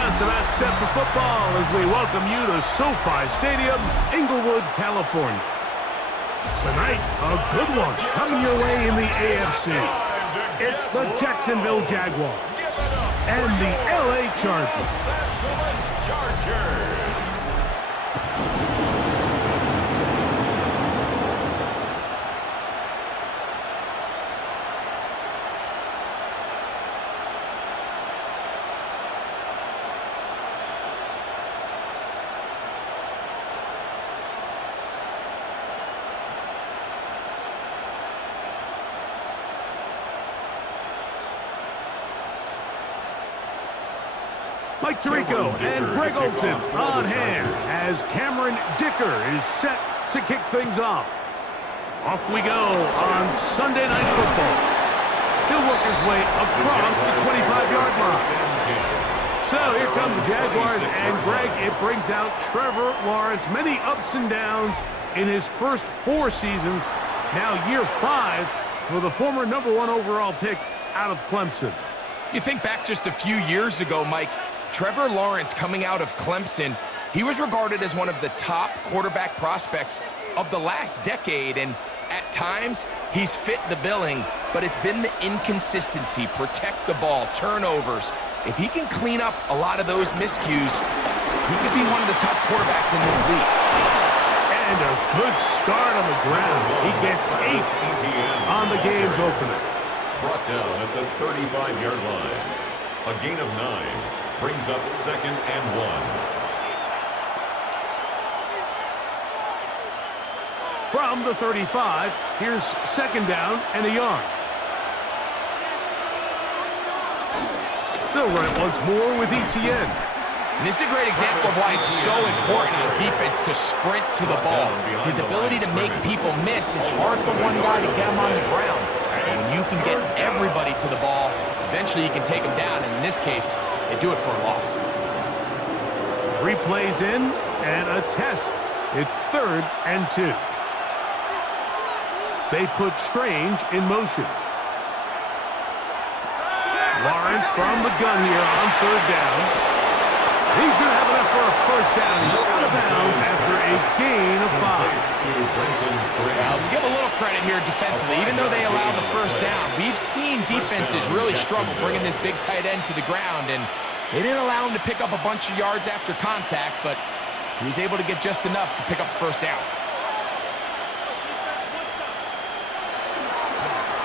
just about set for football as we welcome you to SoFi Stadium, Inglewood, California. Tonight, a good one coming your way in the AFC. It's the Jacksonville Jaguars and the LA Chargers. Mike Tirico and Greg Olson on hand as Cameron Dicker is set to kick things off. Off we go on Sunday Night Football. He'll work his way across the 25-yard line. So here come the Jaguars, and Greg, it brings out Trevor Lawrence. Many ups and downs in his first 4 seasons. Now year 5 for the former #1 overall pick out of Clemson. You think back just a few years ago, Mike, Trevor Lawrence coming out of Clemson, he was regarded as one of the top quarterback prospects of the last decade, and at times he's fit the billing, but it's been the inconsistency, protect the ball, turnovers. If he can clean up a lot of those miscues, he could be one of the top quarterbacks in this league. And a good start on the ground. He gets 8 on the game's opener. Brought down at the 35-yard line. A gain of 9 brings up 2nd and 1. From the 35, here's 2nd down and a yard. They'll run it once more with Etienne. And this is a great example of why it's so important on defense to sprint to the ball. His ability to make people miss is hard for one guy to get him on the ground. And when you can get everybody to the ball, eventually you can take them down. And in this case, they do it for a loss. 3 plays in and a test. It's 3rd and 2. They put Strange in motion. Lawrence from the gun here on 3rd down. He's going to have enough for a 1st down. He's out of bounds after a gain of 5. Well, give a little credit here defensively. Even though they allowed the 1st down, we've seen defenses really struggle bringing this big tight end to the ground, and they didn't allow him to pick up a bunch of yards after contact, but he was able to get just enough to pick up the 1st down.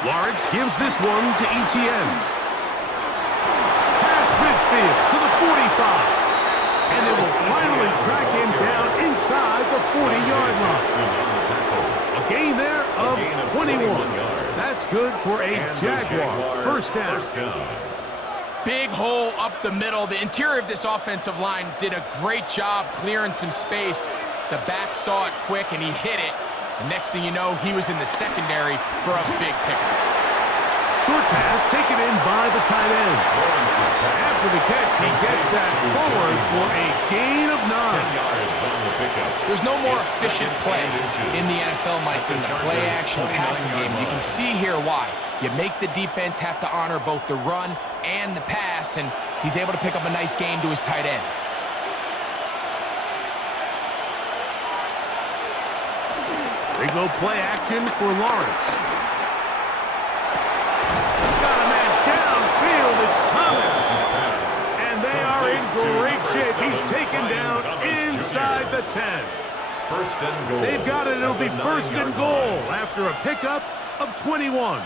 Lawrence gives this one to Etienne. Pass midfield to the 45. And they will finally track him down inside the 40-yard line. A gain there of 21. That's good for a Jaguar 1st down. Big hole up the middle. The interior of this offensive line did a great job clearing some space. The back saw it quick, and he hit it. The next thing you know, he was in the secondary for a big pickup. Short pass taken in by the tight end. After the catch, he gets that forward for a gain of 9. There's no more efficient play in the NFL, Mike, than the play-action passing game. You can see here why. You make the defense have to honor both the run and the pass, and he's able to pick up a nice gain to his tight end. They go play action for Lawrence. Got a man downfield. It's Thomas. And they are in great shape. He's taken down inside the 10. 1st and goal. They've got it. It'll be 1st and goal after a pickup of 21.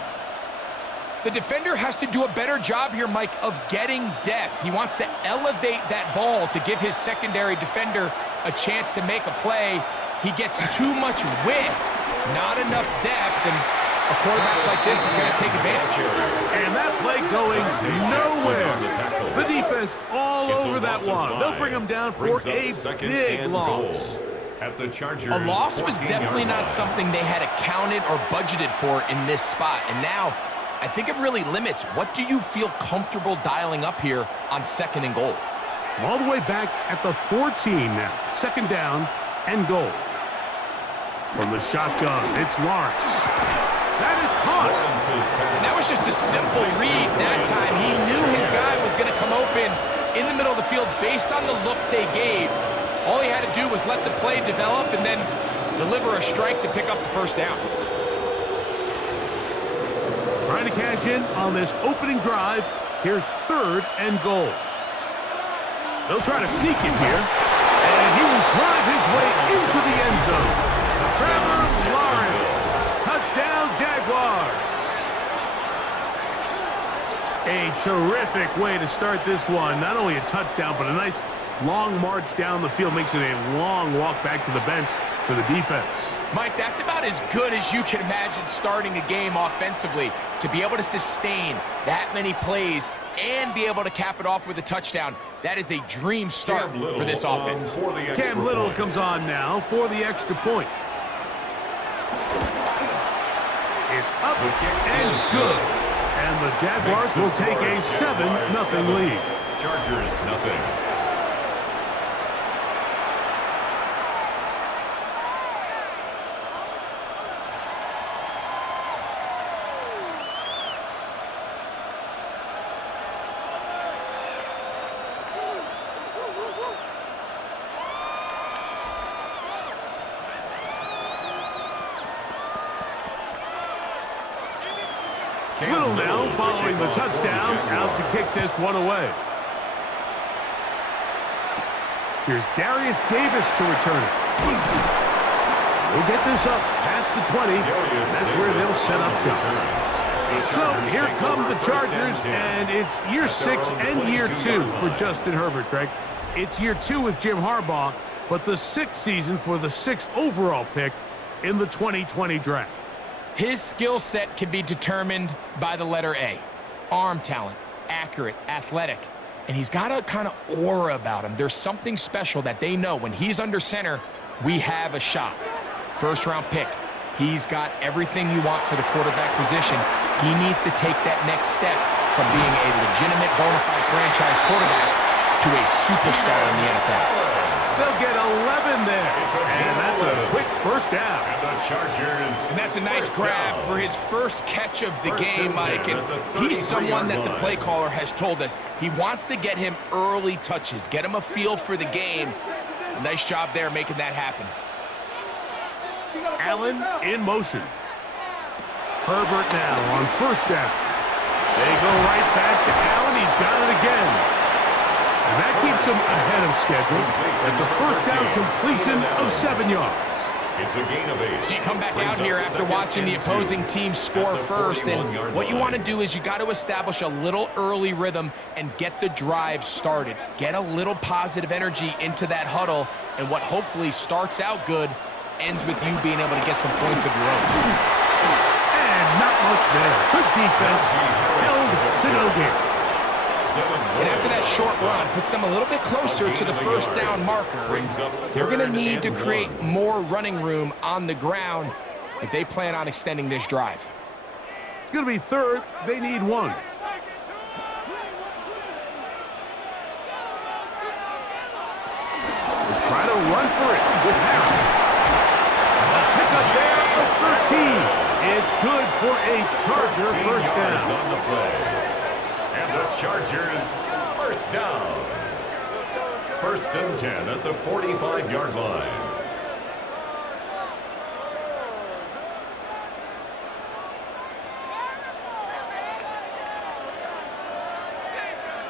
The defender has to do a better job here, Mike, of getting depth. He wants to elevate that ball to give his secondary defender a chance to make a play. He gets too much width, not enough depth, and a quarterback like this is going to take advantage. And that play going nowhere. The defense all over that one. They'll bring him down for a big loss. At the Chargers, a loss was definitely not something they had accounted or budgeted for in this spot, and now I think it really limits what do you feel comfortable dialing up here on 2nd and goal. All the way back at the 14 now. 2nd down and goal. From the shotgun, it's Lawrence. That is caught. And that was just a simple read that time. He knew his guy was going to come open in the middle of the field based on the look they gave. All he had to do was let the play develop and then deliver a strike to pick up the first down. Trying to cash in on this opening drive. Here's 3rd and goal. They'll try to sneak it here, and he will drive his way into the end zone. Trevor Lawrence, touchdown Jaguars. A terrific way to start this one. Not only a touchdown, but a nice long march down the field. Makes it a long walk back to the bench for the defense. Mike, that's about as good as you can imagine starting a game offensively. To be able to sustain that many plays and be able to cap it off with a touchdown, that is a dream start for this offense. Cam Little comes on now for the extra point. It's up and good. And the Jaguars will take a 7-0 lead. Chargers nothing. Little now following the touchdown, out to kick this one away. Here's Darius Davis to return it. They'll get this up past the 20. That's where they'll set up shop. So here come the Chargers, and it's year 6 and year 2 for Justin Herbert, Greg. It's year 2 with Jim Harbaugh, but the 6th season for the 6th overall pick in the 2020 draft. His skill set can be determined by the letter A. Arm talent, accurate, athletic. And he's got a kind of aura about him. There's something special that they know when he's under center, we have a shot. 1st-round pick. He's got everything you want for the quarterback position. He needs to take that next step from being a legitimate bona fide franchise quarterback to a superstar in the NFL. They'll get 11 there, and that's a quick first down. And the Chargers. And that's a nice grab for his first catch of the game, Mike. And he's someone that the play caller has told us he wants to get him early touches, get him a feel for the game. A nice job there making that happen. Allen in motion. Herbert now on 1st down. They go right back to Allen. He's got it again. And that keeps him ahead of schedule. It's a 1st down completion of 7 yards. It's a gain of 8. So you come back out here after watching the opposing team score first, and what you want to do is you got to establish a little early rhythm and get the drive started. Get a little positive energy into that huddle, and what hopefully starts out good ends with you being able to get some points of your own. And not much there. Good defense. Held to no gain. And after that short run, puts them a little bit closer to the 1st down marker. And they're going to need to create more running room on the ground if they plan on extending this drive. It's going to be 3rd. They need 1. They'll try to run for it with Harris. A pickup there of 13. It's good for a Charger 1st down. On the play. And the Chargers, 1st down. 1st and 10 at the 45-yard line.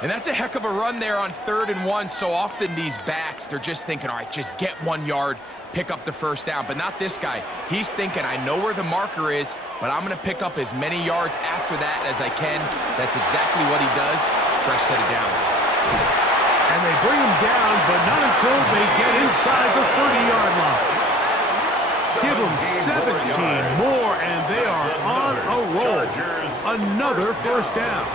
And that's a heck of a run there on 3rd and 1. So often these backs, they're just thinking, all right, just get 1 yard, pick up the 1st down. But not this guy. He's thinking, I know where the marker is, but I'm going to pick up as many yards after that as I can. That's exactly what he does. Fresh set of downs. And they bring him down, but not until they get inside the 30-yard line. Give them 17 more, and they are on a roll. Another 1st down.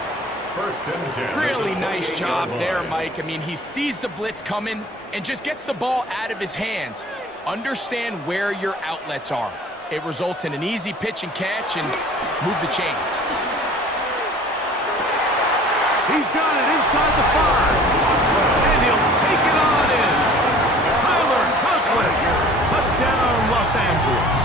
1st and 10. Really nice job there, Mike. I mean, he sees the blitz coming and just gets the ball out of his hands. Understand where your outlets are. It results in an easy pitch and catch and move the chains. He's got it inside the 5. And he'll take it on in. Tyler Conklin. Touchdown, Los Angeles.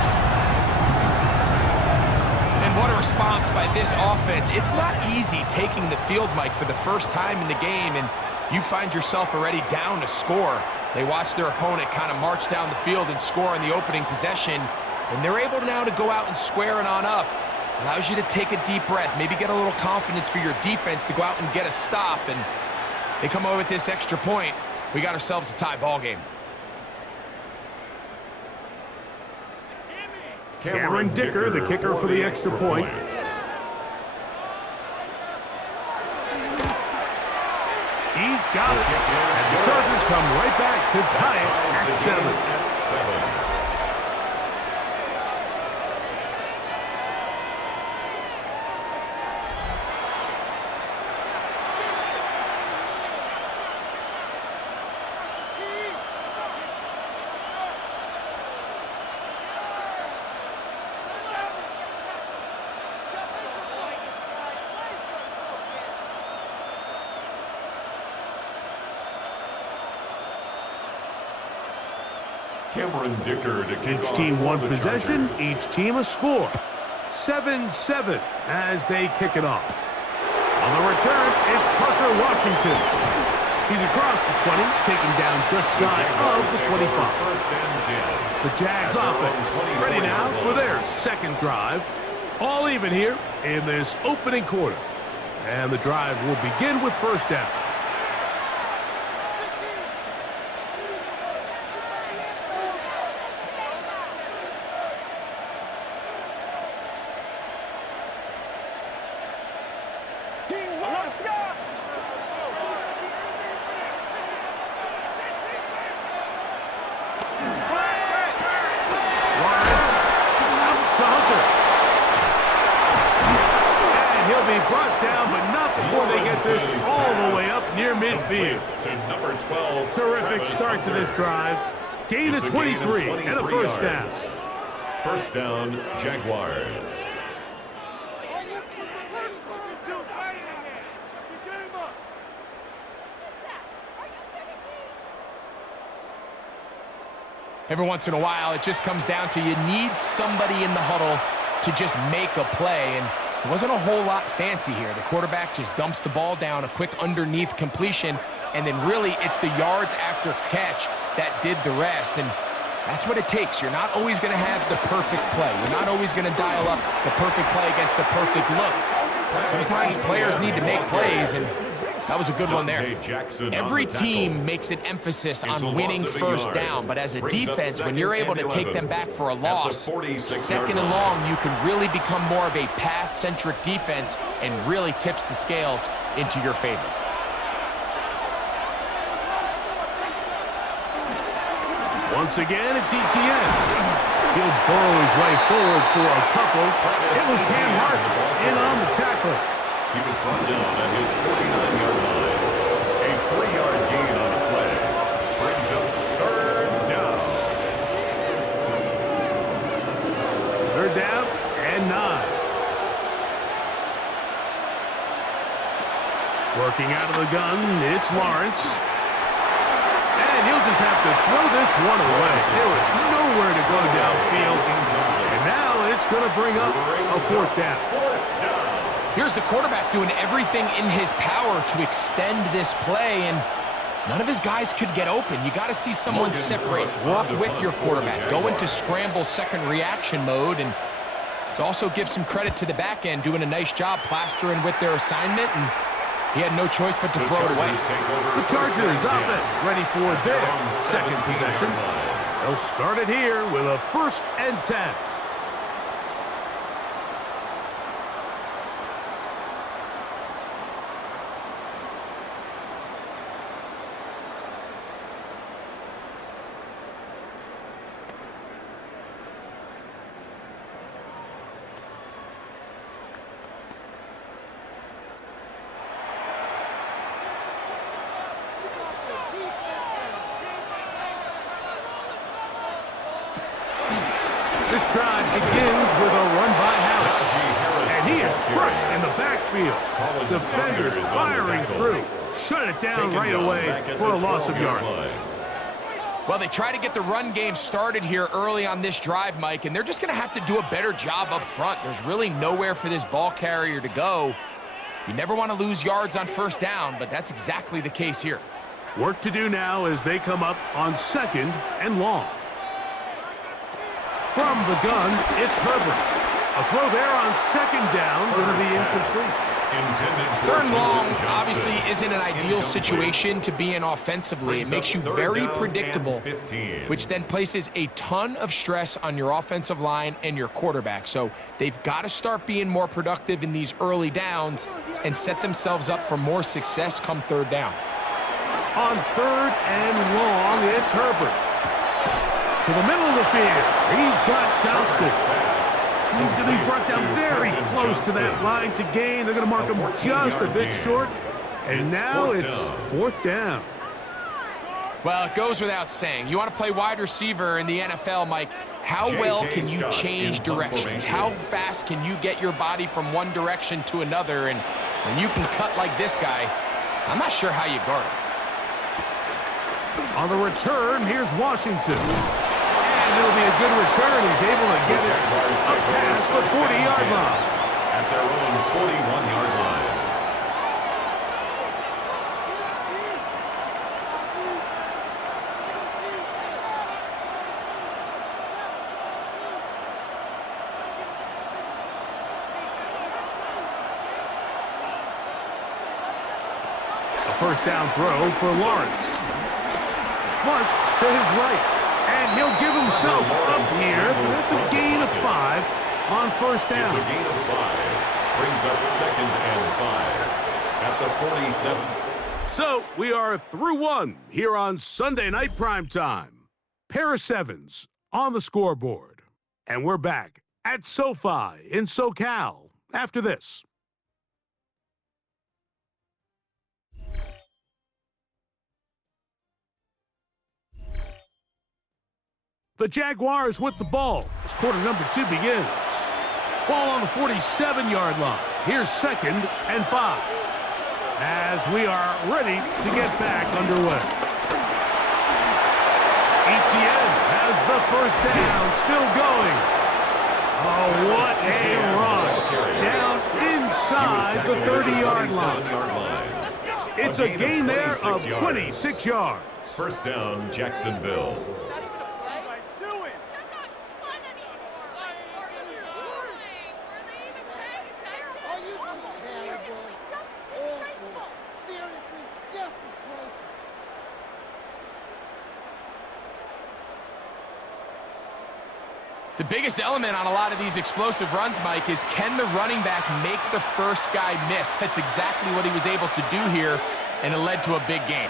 And what a response by this offense. It's not easy taking the field, Mike, for the first time in the game. And you find yourself already down a score. They watch their opponent kind of march down the field and score in the opening possession, and they're able now to go out and square it on up. Allows you to take a deep breath, maybe get a little confidence for your defense to go out and get a stop, and they come away with this extra point. We got ourselves a tie ball game. Cameron Dicker, the kicker for the extra point. He's got it. And the Chargers come right back to tie it at 7. Cameron Dicker to kick Each off team for one the possession, Chargers. each team a score. 7-7 as they kick it off. On the return, it's Parker Washington. He's across the 20, taking down just shy of the 25. First and 10. The Jags offense ready now for their second drive. All even here in this opening quarter. And the drive will begin with first down. Brought down, but not before they get this all the way up near midfield. To number 12. Terrific start to this drive. Gain of 23 and a first down. First down, Jaguars. Every once in a while, it just comes down to you need somebody in the huddle to just make a play, and it wasn't a whole lot fancy here. The quarterback just dumps the ball down, a quick underneath completion, and then really it's the yards after catch that did the rest, and that's what it takes. You're not always going to have the perfect play. You're not always going to dial up the perfect play against the perfect look. Sometimes players need to make plays, and that was a good one there. Every team makes an emphasis on winning first down, but as a defense, when you're able to take them back for a loss, second and long, you can really become more of a pass-centric defense and really tips the scales into your favor. Once again, it's ETN. He'll burrow his way forward for a couple. It was Cam Hart in on the tackle. He was brought down at his 49-yard line. A 3-yard gain on the play brings up third down. Third down and 9. Working out of the gun, it's Lawrence. And he'll just have to throw this one away. There was nowhere to go downfield. And now it's going to bring up a fourth down. Here's the quarterback doing everything in his power to extend this play, and none of his guys could get open. You got to see someone separate, work with your quarterback, go into scramble second reaction mode, and it also gives some credit to the back end doing a nice job plastering with their assignment, and he had no choice but to throw it away. The Chargers offense ready for their second possession. They'll start it here with a 1st and 10. This drive begins with a run by Harris. And he is crushed in the backfield. Defenders firing through. Shut it down right away for a loss of yardage. Well, they try to get the run game started here early on this drive, Mike, and they're just going to have to do a better job up front. There's really nowhere for this ball carrier to go. You never want to lose yards on first down, but that's exactly the case here. Work to do now as they come up on 2nd and long. From the gun, it's Herbert. A throw there on 2nd down, going to be incomplete. 3rd and long obviously isn't an ideal situation to be in offensively. It makes you very predictable, which then places a ton of stress on your offensive line and your quarterback. So they've got to start being more productive in these early downs and set themselves up for more success come 3rd down. On 3rd and long, it's Herbert. To the middle of the field, he's got Johnston. He's going to be brought down very close to that line to gain. They're going to mark him just a bit short. And now it's 4th down. Well, it goes without saying. You want to play wide receiver in the NFL, Mike. How well can you change directions? How fast can you get your body from one direction to another? And when you can cut like this guy, I'm not sure how you guard him. On the return, here's Washington. And it'll be a good return. He's able to get it up past the 40-yard line. At their own 41-yard line. A 1st down throw for Lawrence. Flush to his right. And he'll give himself up here. That's a gain of 5 on 1st down. It's a gain of 5. Brings up 2nd and 5 at the 47. So we are through 1 here on Sunday Night Primetime. Pair of 7s on the scoreboard. And we're back at SoFi in SoCal after this. The Jaguars with the ball as quarter number 2 begins. Ball on the 47-yard line. Here's 2nd and 5. As we are ready to get back underway. Etienne has the 1st down, still going. Oh, what a run. Down inside the 30-yard line. It's a gain there of 26 yards. 1st down, Jacksonville. The biggest element on a lot of these explosive runs, Mike, is can the running back make the first guy miss? That's exactly what he was able to do here, and it led to a big gain.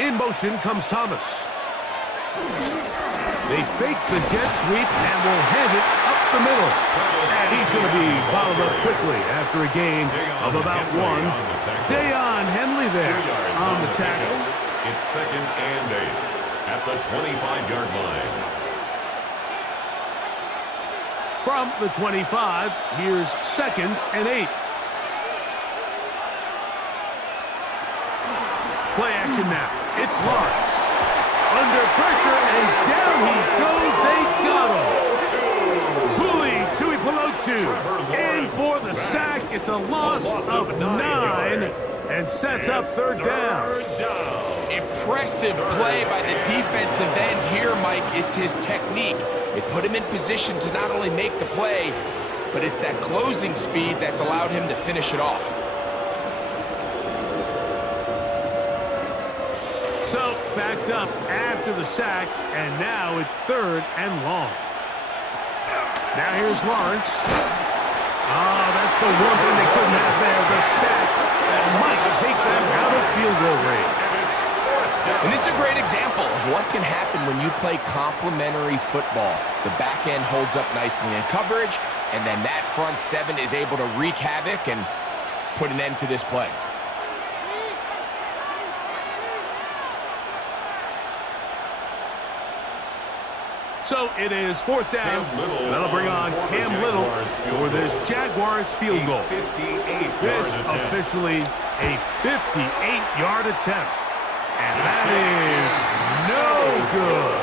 In motion comes Thomas. They fake the jet sweep and will hand it up the middle. And he's going to be bottled up quickly after a gain of about 1. Deion Henley there on the tackle. It's 2nd and 8 at the 25-yard line. From the 25, here's 2nd and 8. Play action now. It's Lawrence. Under pressure, and down he goes. They got him. Tui Pelotu in for the sack. It's a loss of 9 and sets up 3rd down. Impressive play by the defensive end here, Mike. It's his technique. It put him in position to not only make the play, but it's that closing speed that's allowed him to finish it off. So, backed up after the sack, and now it's 3rd and long. Now here's Lawrence. Oh, that's the one thing they couldn't have there, the sack that might take them out of field goal range. And this is a great example of what can happen when you play complementary football. The back end holds up nicely in coverage, and then that front 7 is able to wreak havoc and put an end to this play. So it is 4th down. That'll bring on Cam Little for this Jaguars field goal. This officially a 58-yard attempt. And that is no good.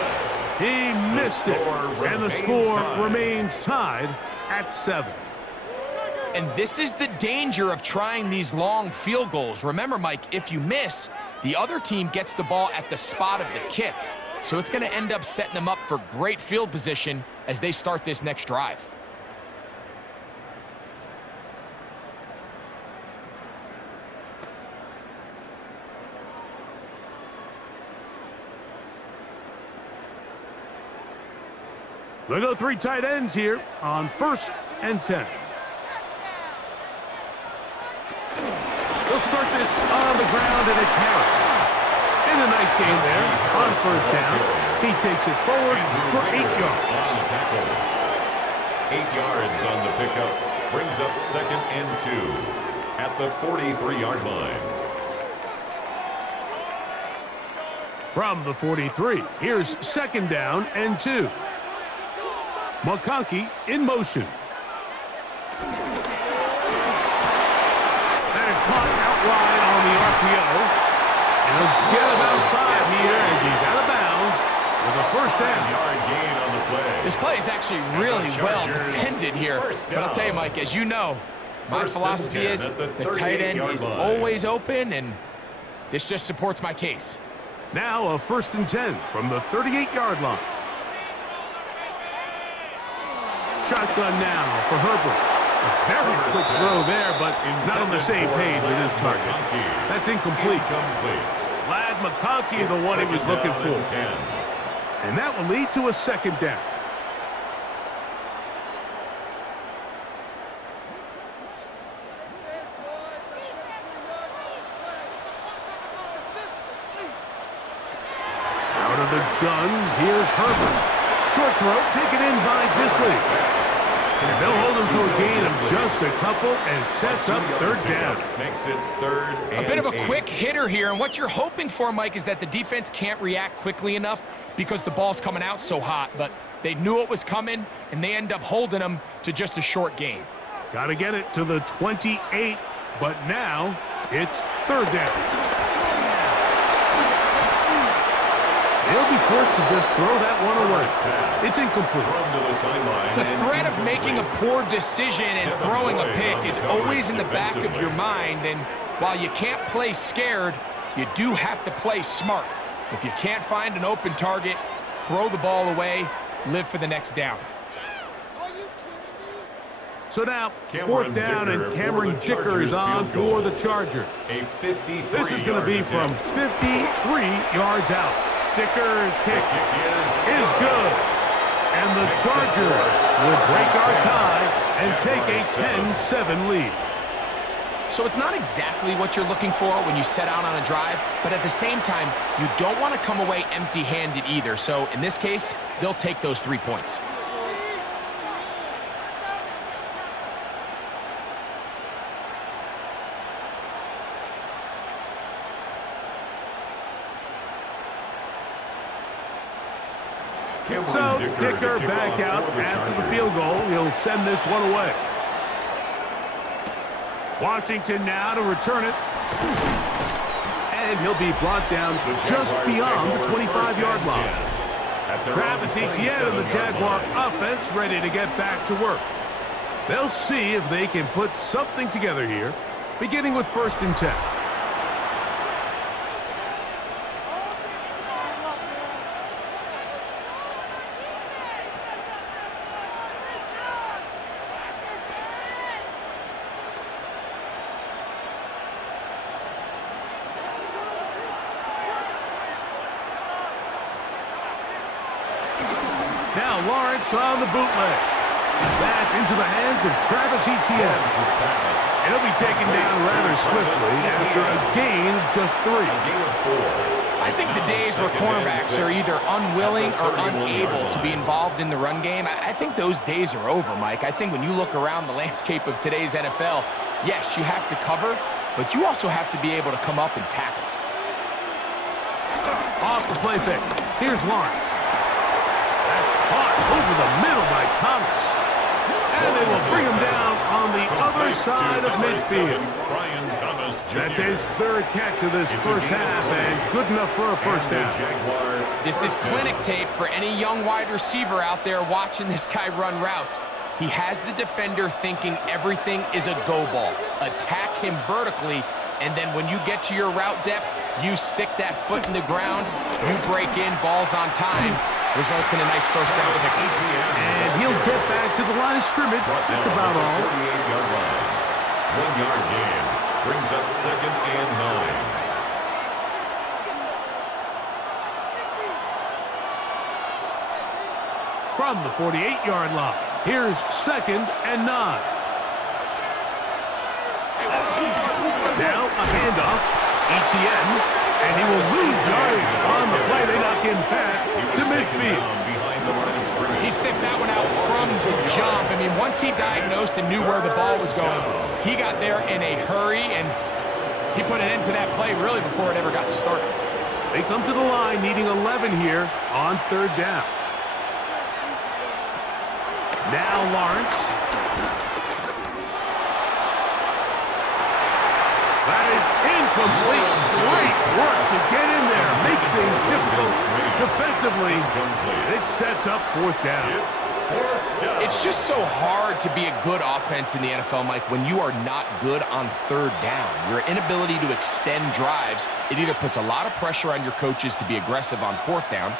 He missed it. And the score remains tied at 7. And this is the danger of trying these long field goals. Remember, Mike, if you miss, the other team gets the ball at the spot of the kick. So it's going to end up setting them up for great field position as they start this next drive. They'll go 3 tight ends here on 1st and 10. They'll start this on the ground, and it's Harris. In a nice game there on 1st down. He takes it forward for 8 yards. 8 yards on the pickup. Brings up 2nd and 2 at the 43-yard line. From the 43, here's 2nd down and 2. McConkey in motion. That is caught out wide on the RPO. And he'll get about 5 here as he's out of bounds with a 1st down. Yard gain on the play. This play is actually really well defended here. But I'll tell you, Mike, as you know, my philosophy is the tight end is always open, and this just supports my case. Now a 1st and 10 from the 38-yard line. Shotgun now for Herbert. A very quick throw there, but not on the same page with his target. That's incomplete. Glad McConkey, the one he was looking for. And that will lead to a 2nd down. Out of the gun, here's Herbert. Short throw taken in by Disley. And they'll hold him to a gain of just a couple and sets up 3rd down. Makes it 3rd and a bit of a 8. quick hitter here, and what you're hoping for, Mike, is that the defense can't react quickly enough because the ball's coming out so hot, but they knew it was coming, and they end up holding them to just a short gain. Got to get it to the 28, but now it's 3rd down. They'll be forced to just throw that one away. It's incomplete. The threat of making a poor decision and throwing a pick is always in the back of your mind, and while you can't play scared, you do have to play smart. If you can't find an open target, throw the ball away, live for the next down. So now, 4th down, and Cameron Dicker is on for the Chargers. This is going to be from 53 yards out. Dicker's kick is good. And the Chargers will break our tie and take a 10-7 lead. So it's not exactly what you're looking for when you set out on a drive, but at the same time, you don't want to come away empty-handed either. So in this case, they'll take those 3 points. So Dicker back out after the field goal. He'll send this one away. Washington now to return it. And he'll be brought down just beyond the 25-yard line. Travis Etienne and the Jaguar offense ready to get back to work. They'll see if they can put something together here, beginning with 1st and 10. Now Lawrence on the bootleg. That's into the hands of Travis Etienne. He'll be taken down rather swiftly after a gain of just 3. I think the days where cornerbacks are either unwilling or unable to be involved in the run game, I think those days are over, Mike. I think when you look around the landscape of today's NFL, yes, you have to cover, but you also have to be able to come up and tackle. Off the play fake. Here's Lawrence. Caught over the middle by Thomas. And they will bring him down on the other side of midfield. That's his 3rd catch of this 1st half, and good enough for a 1st down. This is clinic tape for any young wide receiver out there watching this guy run routes. He has the defender thinking everything is a go ball. Attack him vertically, and then when you get to your route depth, you stick that foot in the ground, you break in, balls on time, results in a nice first down pick. And he'll get back to the line of scrimmage. That's about all. 48-yard line. 1-yard gain brings up 2nd and 9. From the 48-yard line, here's 2nd and 9. Now a handoff, ETN, and he will lose yardage on the play. They knock him back to midfield. He sniffed that one out from the jump. I mean, once he diagnosed and knew where the ball was going, he got there in a hurry, and he put an end to that play really before it ever got started. They come to the line needing 11 here on 3rd down. Now Lawrence. That is incomplete. Great work to get in there, make things difficult defensively. It sets up 4th down. It's just so hard to be a good offense in the NFL, Mike, when you are not good on 3rd down. Your inability to extend drives, it either puts a lot of pressure on your coaches to be aggressive on 4th down,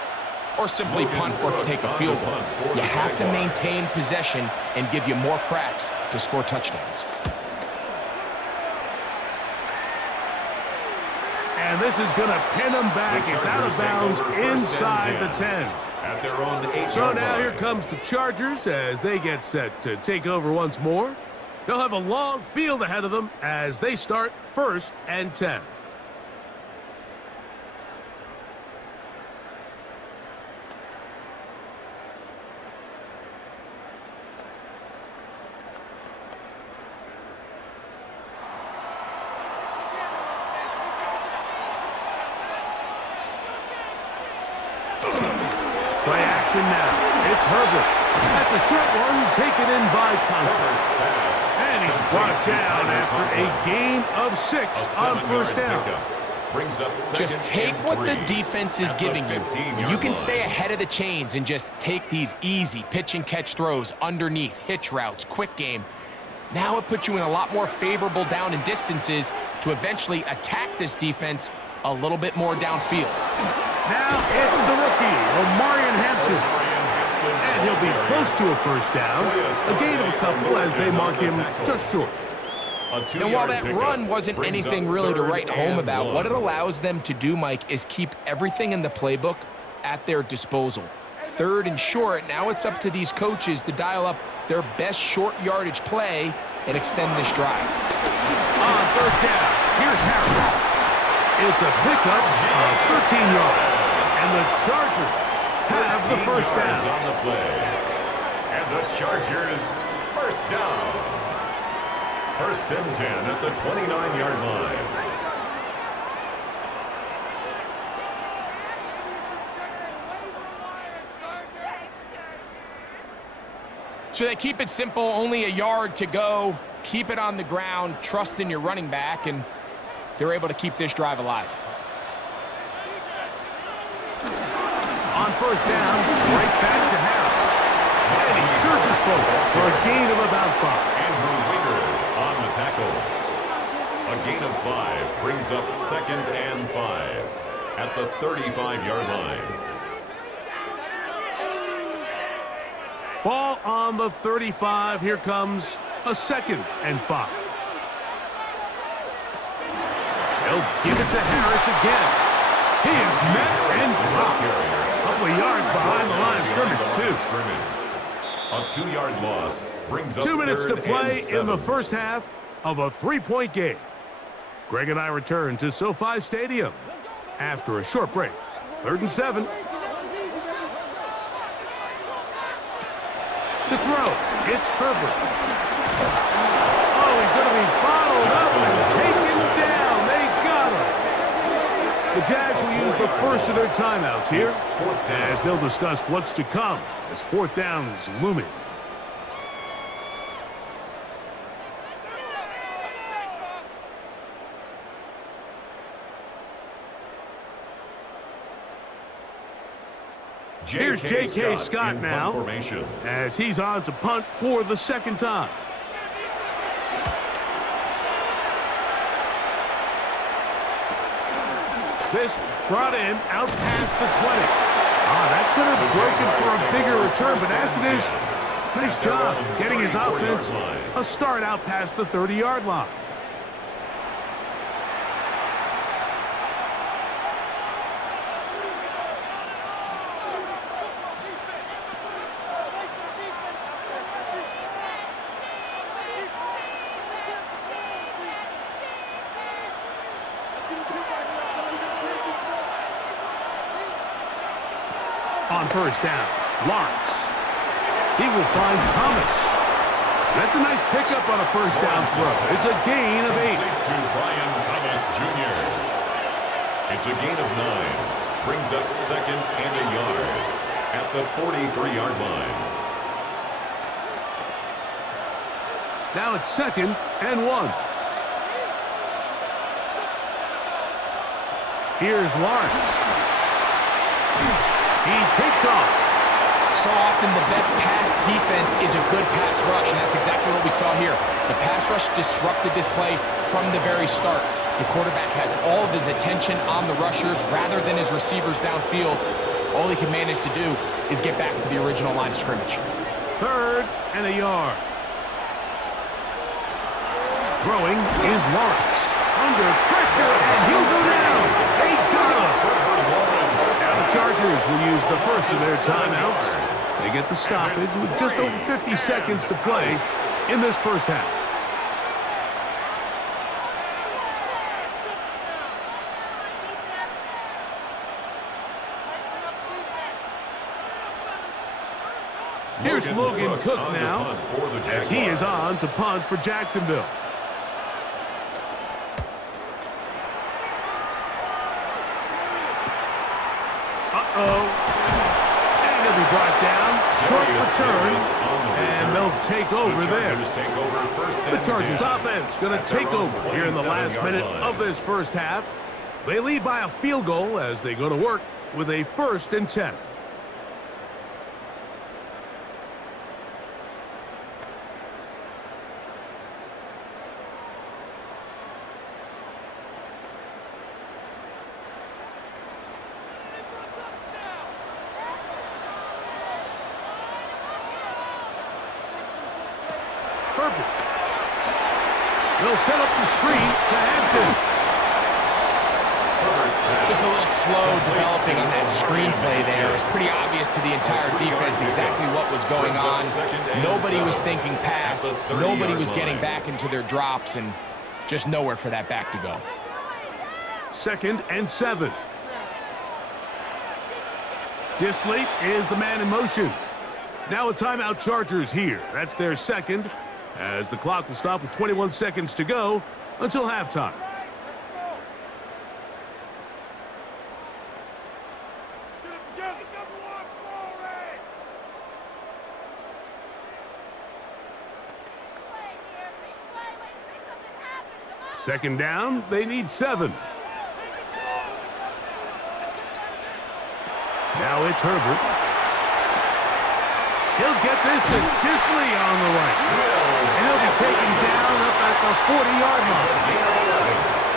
or simply punt or take a field goal. You have to maintain possession and give you more cracks to score touchdowns. And this is going to pin them back. It's out of bounds inside the 10. At their own 8-yard So now line. here comes the Chargers as they get set to take over once more. They'll have a long field ahead of them as they start 1st and 10. Play action now. It's Herbert. That's a short one taken in by Conklin. And he's brought down after a gain of 6 on 1st down. Brings up Just take what the defense is giving you. You can stay ahead of the chains and just take these easy pitch and catch throws underneath, hitch routes, quick game. Now it puts you in a lot more favorable down and distances to eventually attack this defense a little bit more downfield. Now it's the rookie, Omarion Hampton. And he'll be close to a 1st down. A gain of a couple as they mark him just short. And while that run wasn't anything really to write home about, what it allows them to do, Mike, is keep everything in the playbook at their disposal. 3rd and short, now it's up to these coaches to dial up their best short yardage play and extend this drive. On 3rd down, here's Harris. It's a pickup of 13 yards. And the Chargers have the 1st down. On the play. And the Chargers 1st down. 1st and 10 at the 29-yard line. So they keep it simple, only a yard to go. Keep it on the ground, trust in your running back, and they're able to keep this drive alive. On 1st down, right back to Harris. And he surges forward for a gain of about 5. Andrew Winger on the tackle. A gain of 5 brings up 2nd and 5 at the 35-yard line. Ball on the 35. Here comes a 2nd and 5. They'll give it to Harris again. He is met and dropped. A couple of yards behind the line of scrimmage, too. A 2-yard loss brings up 2 minutes to 3rd play and 7. in the 1st half of a 3-point game. Greg and I return to SoFi Stadium after a short break. 3rd and 7. To throw, it's Herbert. Oh, he's going to be bottled up and taken down. They got him. The Jags will use the first of their timeouts here as they'll discuss what's to come as 4th down is looming. Here's J.K. Scott in now, punt formation. as he's on to punt for the second time. This brought in out past the 20. That could have broken for a bigger return, but as it is, nice job getting his offense a start out past the 30-yard line. On first down, Lawrence. He will find Thomas. That's a nice pickup on a first down throw. It's a gain of 8. To Brian Thomas Jr. It's a gain of 9. Brings up second and a yard at the 43-yard line. Now it's second and 1. Here's Lawrence. He takes off. So often the best pass defense is a good pass rush, and that's exactly what we saw here. The pass rush disrupted this play from the very start. The quarterback has all of his attention on the rushers rather than his receivers downfield. All he can manage to do is get back to the original line of scrimmage. Third and a yard. Throwing is Lawrence. Under pressure, and he'll go down. They got him. Now the Chargers will use the first of their timeouts. They get the stoppage with just over 50 seconds to play in this first half. Here's Logan Cook now, as he is on to punt for Jacksonville. And he'll be brought down. Short return, and they'll take over there. The Chargers offense going to take over here in the last minute of this first half. They lead by a field goal as they go to work with a 1st and 10. They'll set up the screen to Hampton. Just a little slow developing on that screenplay there. It's pretty obvious to the entire defense exactly what was going on. Nobody was thinking pass. Nobody was getting back into their drops, and just nowhere for that back to go. 2nd and 7. Disley is the man in motion. Now a timeout Chargers here. That's their second, as the clock will stop with 21 seconds to go until halftime. Second down, they need 7. Now it's Herbert. He'll get this to Disley on the right. And he'll be taken down up at the 40-yard line.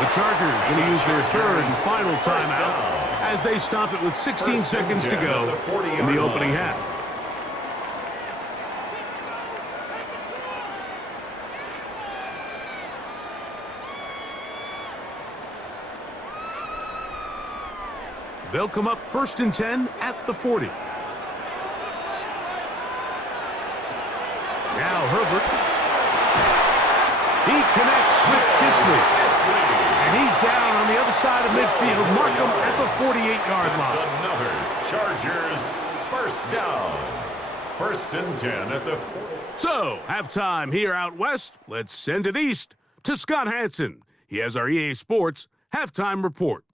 The Chargers going to use their 3rd and final timeout as they stop it with 16 seconds to go in the opening half. They'll come up 1st and 10 at the 40. Now Herbert. He connects with Disley. And he's down on the other side of midfield. Mark him at the 48-yard line. Another Chargers first down. 1st and 10 at the 40. So, halftime here out west. Let's send it east to Scott Hansen. He has our EA Sports halftime report.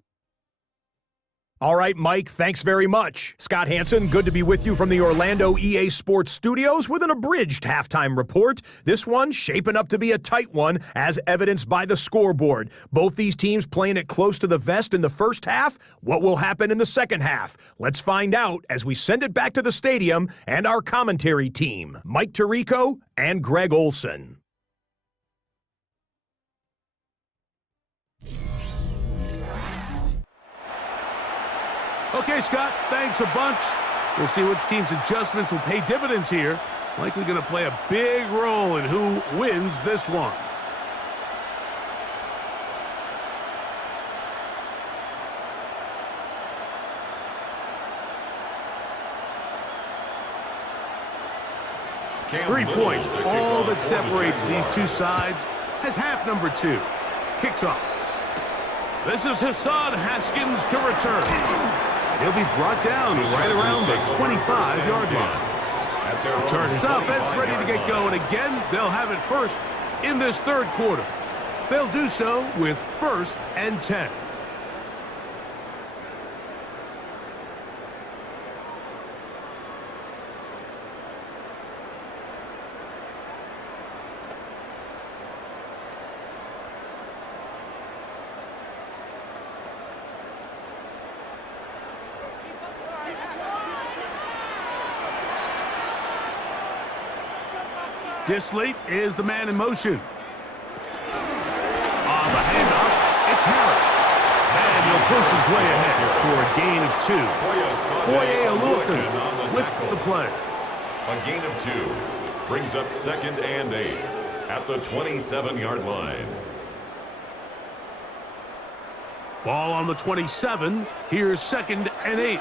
All right, Mike, thanks very much. Scott Hansen, good to be with you from the Orlando EA Sports Studios with an abridged halftime report. This one shaping up to be a tight one, as evidenced by the scoreboard. Both these teams playing it close to the vest in the first half. What will happen in the second half? Let's find out as we send it back to the stadium and our commentary team, Mike Tirico and Greg Olson. Okay, Scott, thanks a bunch. We'll see which team's adjustments will pay dividends here. Likely going to play a big role in who wins this one. Cam 3 Little points, to kick all off that for the separates these Jaguars. two sides, as half number 2 kicks off. This is Hassan Haskins to return. He'll be brought down right around the 25-yard line. The Chargers offense ready to get going again. They'll have it first in this third quarter. They'll do so with 1st and 10. Disley is the man in motion. On the handoff, it's Harris. And he'll push his way ahead for a gain of 2. Foye Oluokun with the play. A gain of 2 brings up 2nd and 8 at the 27-yard line. Ball on the 27. Here's 2nd and 8.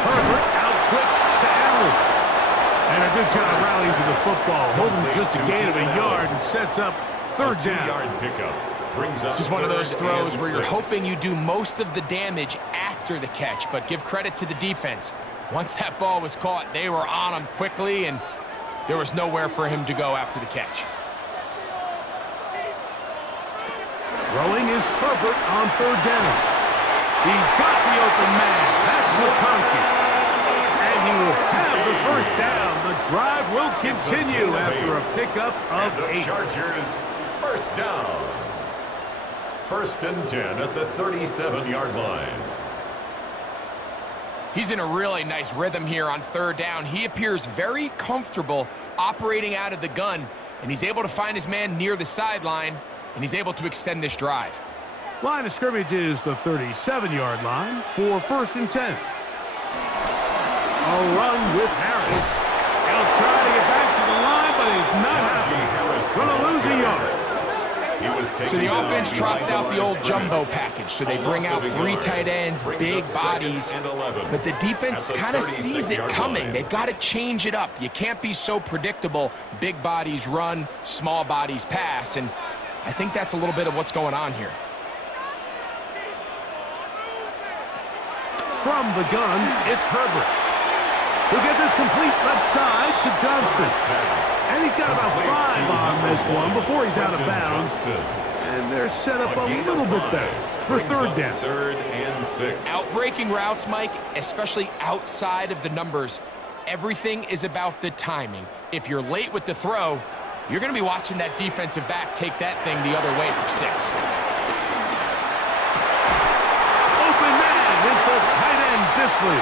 Herbert out quick to Allen. And a good job rallying to the football, holding just a gain of a yard and sets up 3rd down. 2-yard pickup brings up This is one of those 3rd throws and where you're 6. hoping you do most of the damage after the catch, but give credit to the defense. Once that ball was caught, they were on him quickly, and there was nowhere for him to go after the catch. Throwing is Herbert on 3rd down. He's got the open man. That's McConkey. And he will have the 1st down. The drive will continue after a pickup of And the 8. Chargers, 1st down. 1st and 10 at the 37-yard line. He's in a really nice rhythm here on 3rd down. He appears very comfortable operating out of the gun, and he's able to find his man near the sideline, and he's able to extend this drive. Line of scrimmage is the 37-yard line for 1st and 10. A run with Harris. He'll try to get back to the line, but he's not happy. Going to lose a yard. So the offense trots out the old jumbo package. So they bring out 3 tight ends, big bodies, but the defense kind of sees it coming. They've got to change it up. You can't be so predictable. Big bodies run, small bodies pass, and I think that's a little bit of what's going on here. From the gun, it's Herbert. He'll get this complete left side to Johnston. And he's got about 5 on this one before he's out of bounds. And they're set up a little bit better for 3rd down. 3rd and 6. Outbreaking routes, Mike, especially outside of the numbers, everything is about the timing. If you're late with the throw, you're going to be watching that defensive back take that thing the other way for 6. Open man is the tight end, Disley.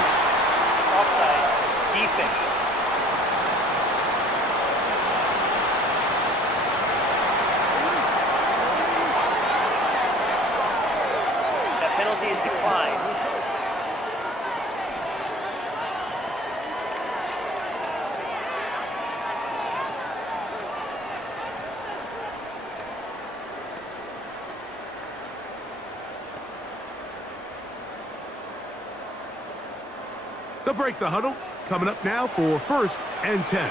Offside. Defense. That penalty is declined. They'll break the huddle. Coming up now for 1st and 10. A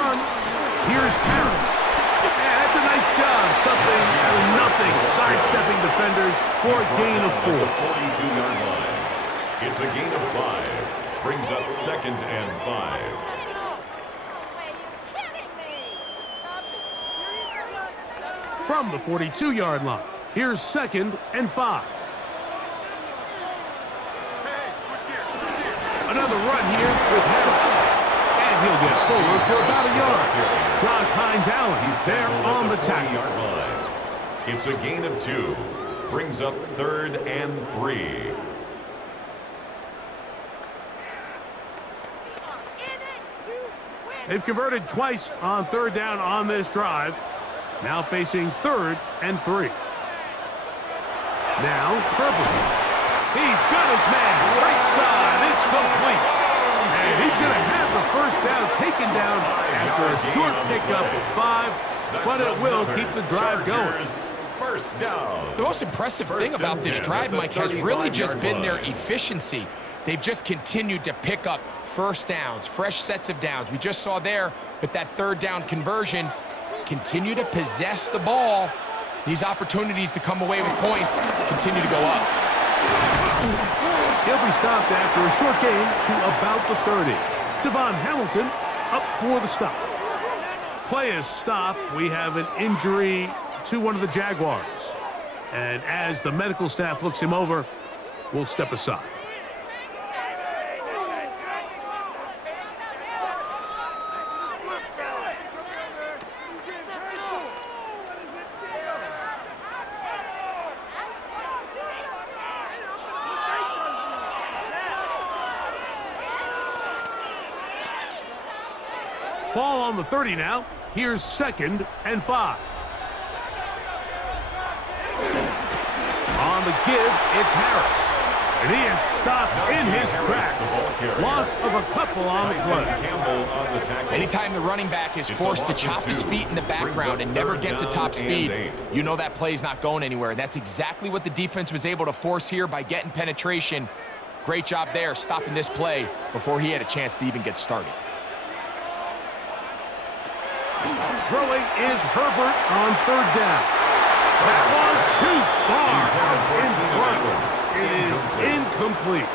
run. Here's Harris. Yeah, that's a nice job. Something out of nothing. Sidestepping defenders for a gain of 4. 42-yard line. It's a gain of 5. Brings up 2nd and 5. from the 42-yard line. Here's 2nd and 5. Another run here with Harris. And he'll get forward for about a yard. Josh Hines-Allen, he's there on the tackle. It's a gain of 2. Brings up 3rd and 3. They've converted twice on 3rd down on this drive. Now facing 3rd and 3. Now, Herbert. He's got his man. Right side. It's complete. And he's going to have the first down taken down after a short pickup of 5. But it will keep the drive going. First down. The most impressive thing about this drive, Mike, has really just been their efficiency. They've just continued to pick up first downs, fresh sets of downs. We just saw there with that 3rd down conversion, continue to possess the ball. These opportunities to come away with points continue to go up. He'll be stopped after a short gain to about the 30. Devon Hamilton up for the stop. Play is stopped. We have an injury to one of the Jaguars. And as the medical staff looks him over, we'll step aside. Ball on the 30 now. Here's 2nd and 5. On the give, it's Harris. And he is stopped in his tracks. Loss of a couple on the play. Anytime the running back is forced to chop his feet in the background and never get to top speed, you know that play's not going anywhere. That's exactly what the defense was able to force here by getting penetration. Great job there, stopping this play before he had a chance to even get started. Throwing is Herbert on 3rd down. That one too far in front. It is incomplete.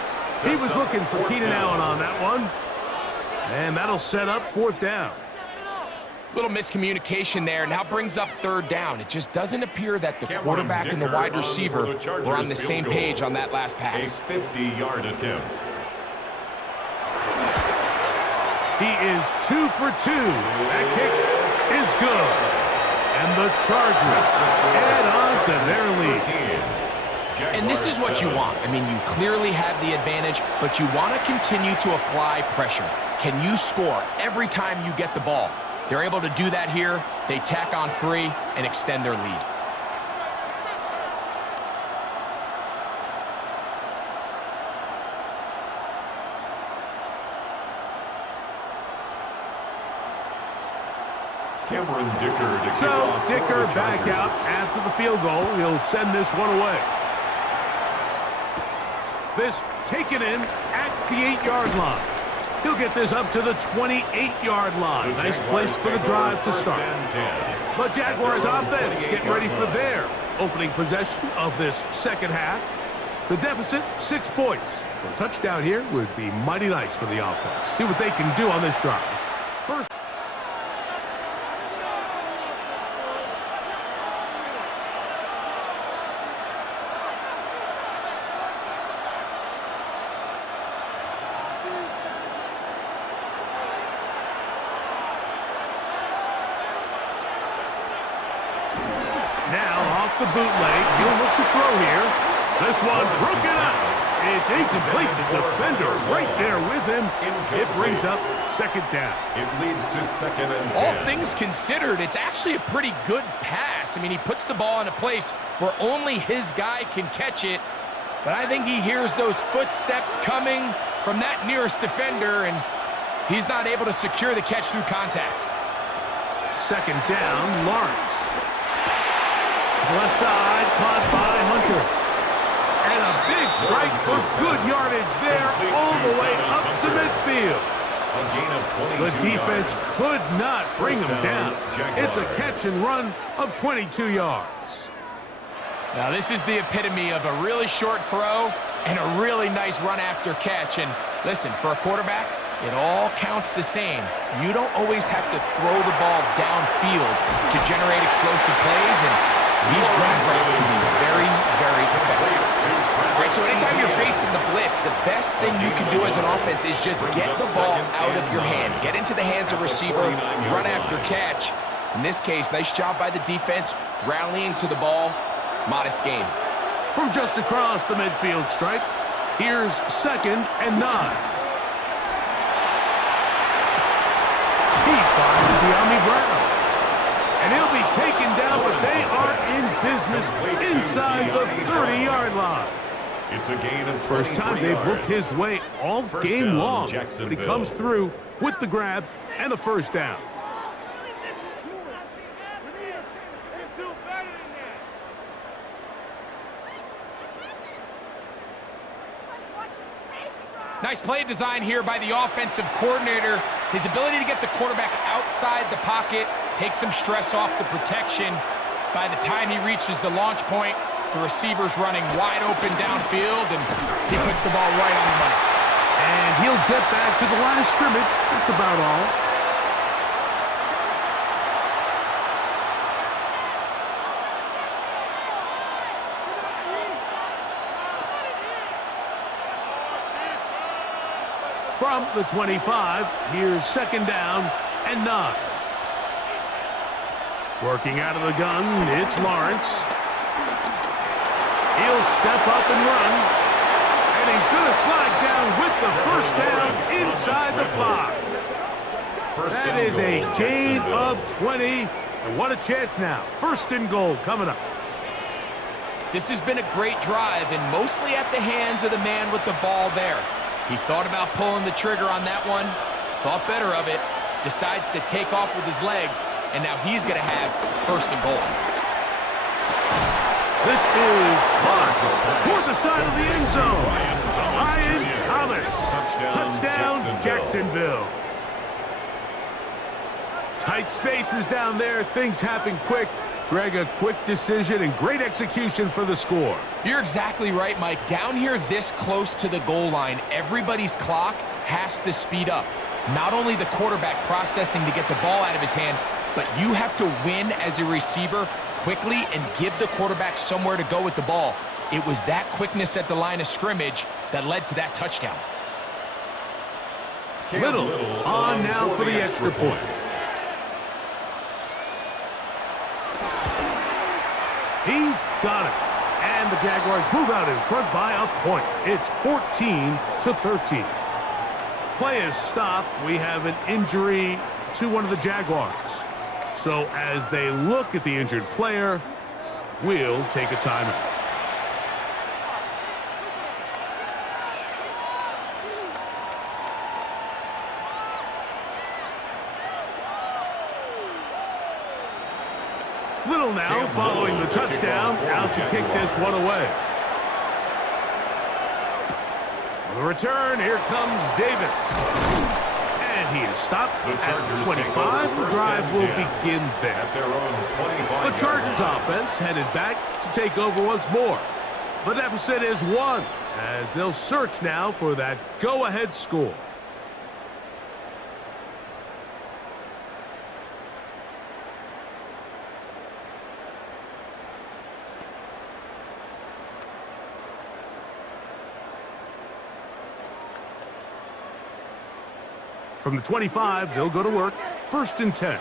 He was looking for Keenan Allen on that one. And that'll set up 4th down. Little miscommunication there. Now brings up 3rd down. It just doesn't appear that the quarterback and the wide receiver were on the same page on that last pass. A 50-yard attempt. He is 2 for 2. That kick is good. And the Chargers add on to their lead. And this is what you want. I mean, you clearly have the advantage, but you want to continue to apply pressure. Can you score every time you get the ball? They're able to do that here. They tack on 3 and extend their lead. So Dicker back out after the field goal. He'll send this one away. This taken in at the 8-yard line. He'll get this up to the 28-yard line. Nice place for the drive to start. The Jaguars offense getting ready for their opening possession of this second half. The deficit, 6 points. A touchdown here would be mighty nice for the offense. See what they can do on this drive. First. Now off the bootleg, he'll look to throw here. This one broken up. It's incomplete. The defender right there with him. It brings up 2nd down. It leads to 2nd and 10. All things considered, it's actually a pretty good pass. I mean, he puts the ball in a place where only his guy can catch it. But I think he hears those footsteps coming from that nearest defender, and he's not able to secure the catch through contact. 2nd down, Lawrence. Left side, caught by Hunter. And a big strike for good yardage there all the way up to midfield. The defense could not bring him down. It's a catch and run of 22 yards. Now, this is the epitome of a really short throw and a really nice run after catch. And listen, for a quarterback, It all counts the same. You don't always have to throw the ball downfield to generate explosive plays, and these drag routes can be very, very effective. All right, so anytime you're facing the blitz, the best thing you can do as an offense is just get the ball out of your hand. Get into the hands of receiver, run after catch. In this case, nice job by the defense, rallying to the ball. Modest gain. From just across the midfield stripe, here's 2nd and 9. He finds De'Ami Brown. And he'll be taken down, but they are in business inside the 30-yard line. It's a gain of 23 First time they've yards. looked his way all First game down, long, but he Jacksonville. comes through with the grab and the first down. Nice play design here by the offensive coordinator. His ability to get the quarterback outside the pocket, take some stress off the protection. By the time he reaches the launch point, the receiver's running wide open downfield, and he puts the ball right on the money. And he'll get back to the line of scrimmage. That's about all. From the 25, here's 2nd down and 9. Working out of the gun, it's Lawrence. He'll step up and run. And he's going to slide down with the first down inside the 5. That is a gain of 20. And what a chance now. 1st and goal coming up. This has been a great drive, and mostly at the hands of the man with the ball there. He thought about pulling the trigger on that one, thought better of it, decides to take off with his legs, and now he's going to have 1st and goal. This is caught toward the side of the end zone. Ryan Thomas. Touchdown, Jacksonville. Tight spaces down there. Things happen quick. Greg, a quick decision and great execution for the score. You're exactly right, Mike. Down here this close to the goal line, everybody's clock has to speed up. Not only the quarterback processing to get the ball out of his hand, but you have to win as a receiver quickly and give the quarterback somewhere to go with the ball. It was that quickness at the line of scrimmage that led to that touchdown. Little on now for the extra point. He's got it. And the Jaguars move out in front by a point. It's 14-13. Play is stopped. We have an injury to one of the Jaguars. So as they look at the injured player, we'll take a timeout. Little now following the touchdown, out to kick this one away. On the return, here comes Davis. And he is stopped at 25. The drive will begin there. The Chargers offense headed back to take over once more. The deficit is 1 as they'll search now for that go-ahead score. From the 25, they'll go to work. 1st and 10.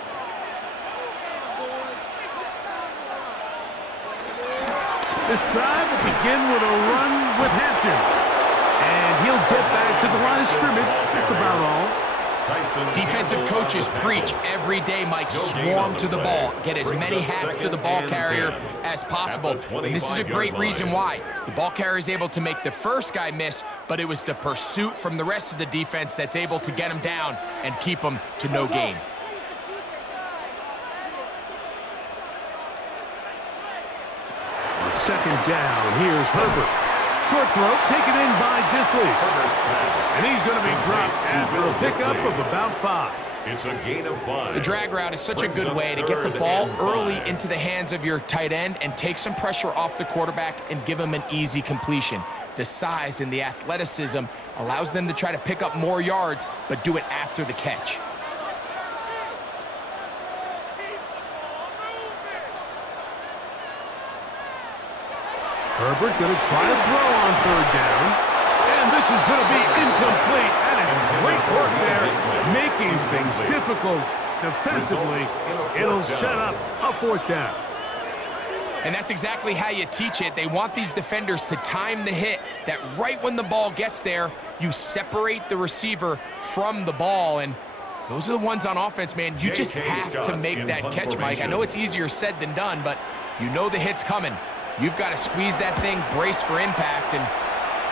This drive will begin with a run with Hampton. And he'll get back to the line of scrimmage. That's about all. Defensive coaches preach every day, Mike, swarm to the ball. Get as many hats to the ball carrier as possible. And this is a great reason why. The ball carrier is able to make the first guy miss, but it was the pursuit from the rest of the defense that's able to get him down and keep him to no gain. On 2nd down, here's Herbert. Short throw taken in by Disley. And he's going to be dropped after a pickup of about 5. It's a gain of 5. The drag route is such a good way to get the ball early into the hands of your tight end and take some pressure off the quarterback and give him an easy completion. The size and the athleticism allows them to try to pick up more yards, but do it after the catch. Herbert going to try to throw on 3rd down. And this is going to be incomplete. That is great work there, making things difficult defensively. It'll set up a 4th down. And that's exactly how you teach it. They want these defenders to time the hit, that right when the ball gets there, you separate the receiver from the ball. And those are the ones on offense, man. You just have to make that catch, Mike. I know it's easier said than done, but you know the hit's coming. You've got to squeeze that thing, brace for impact, and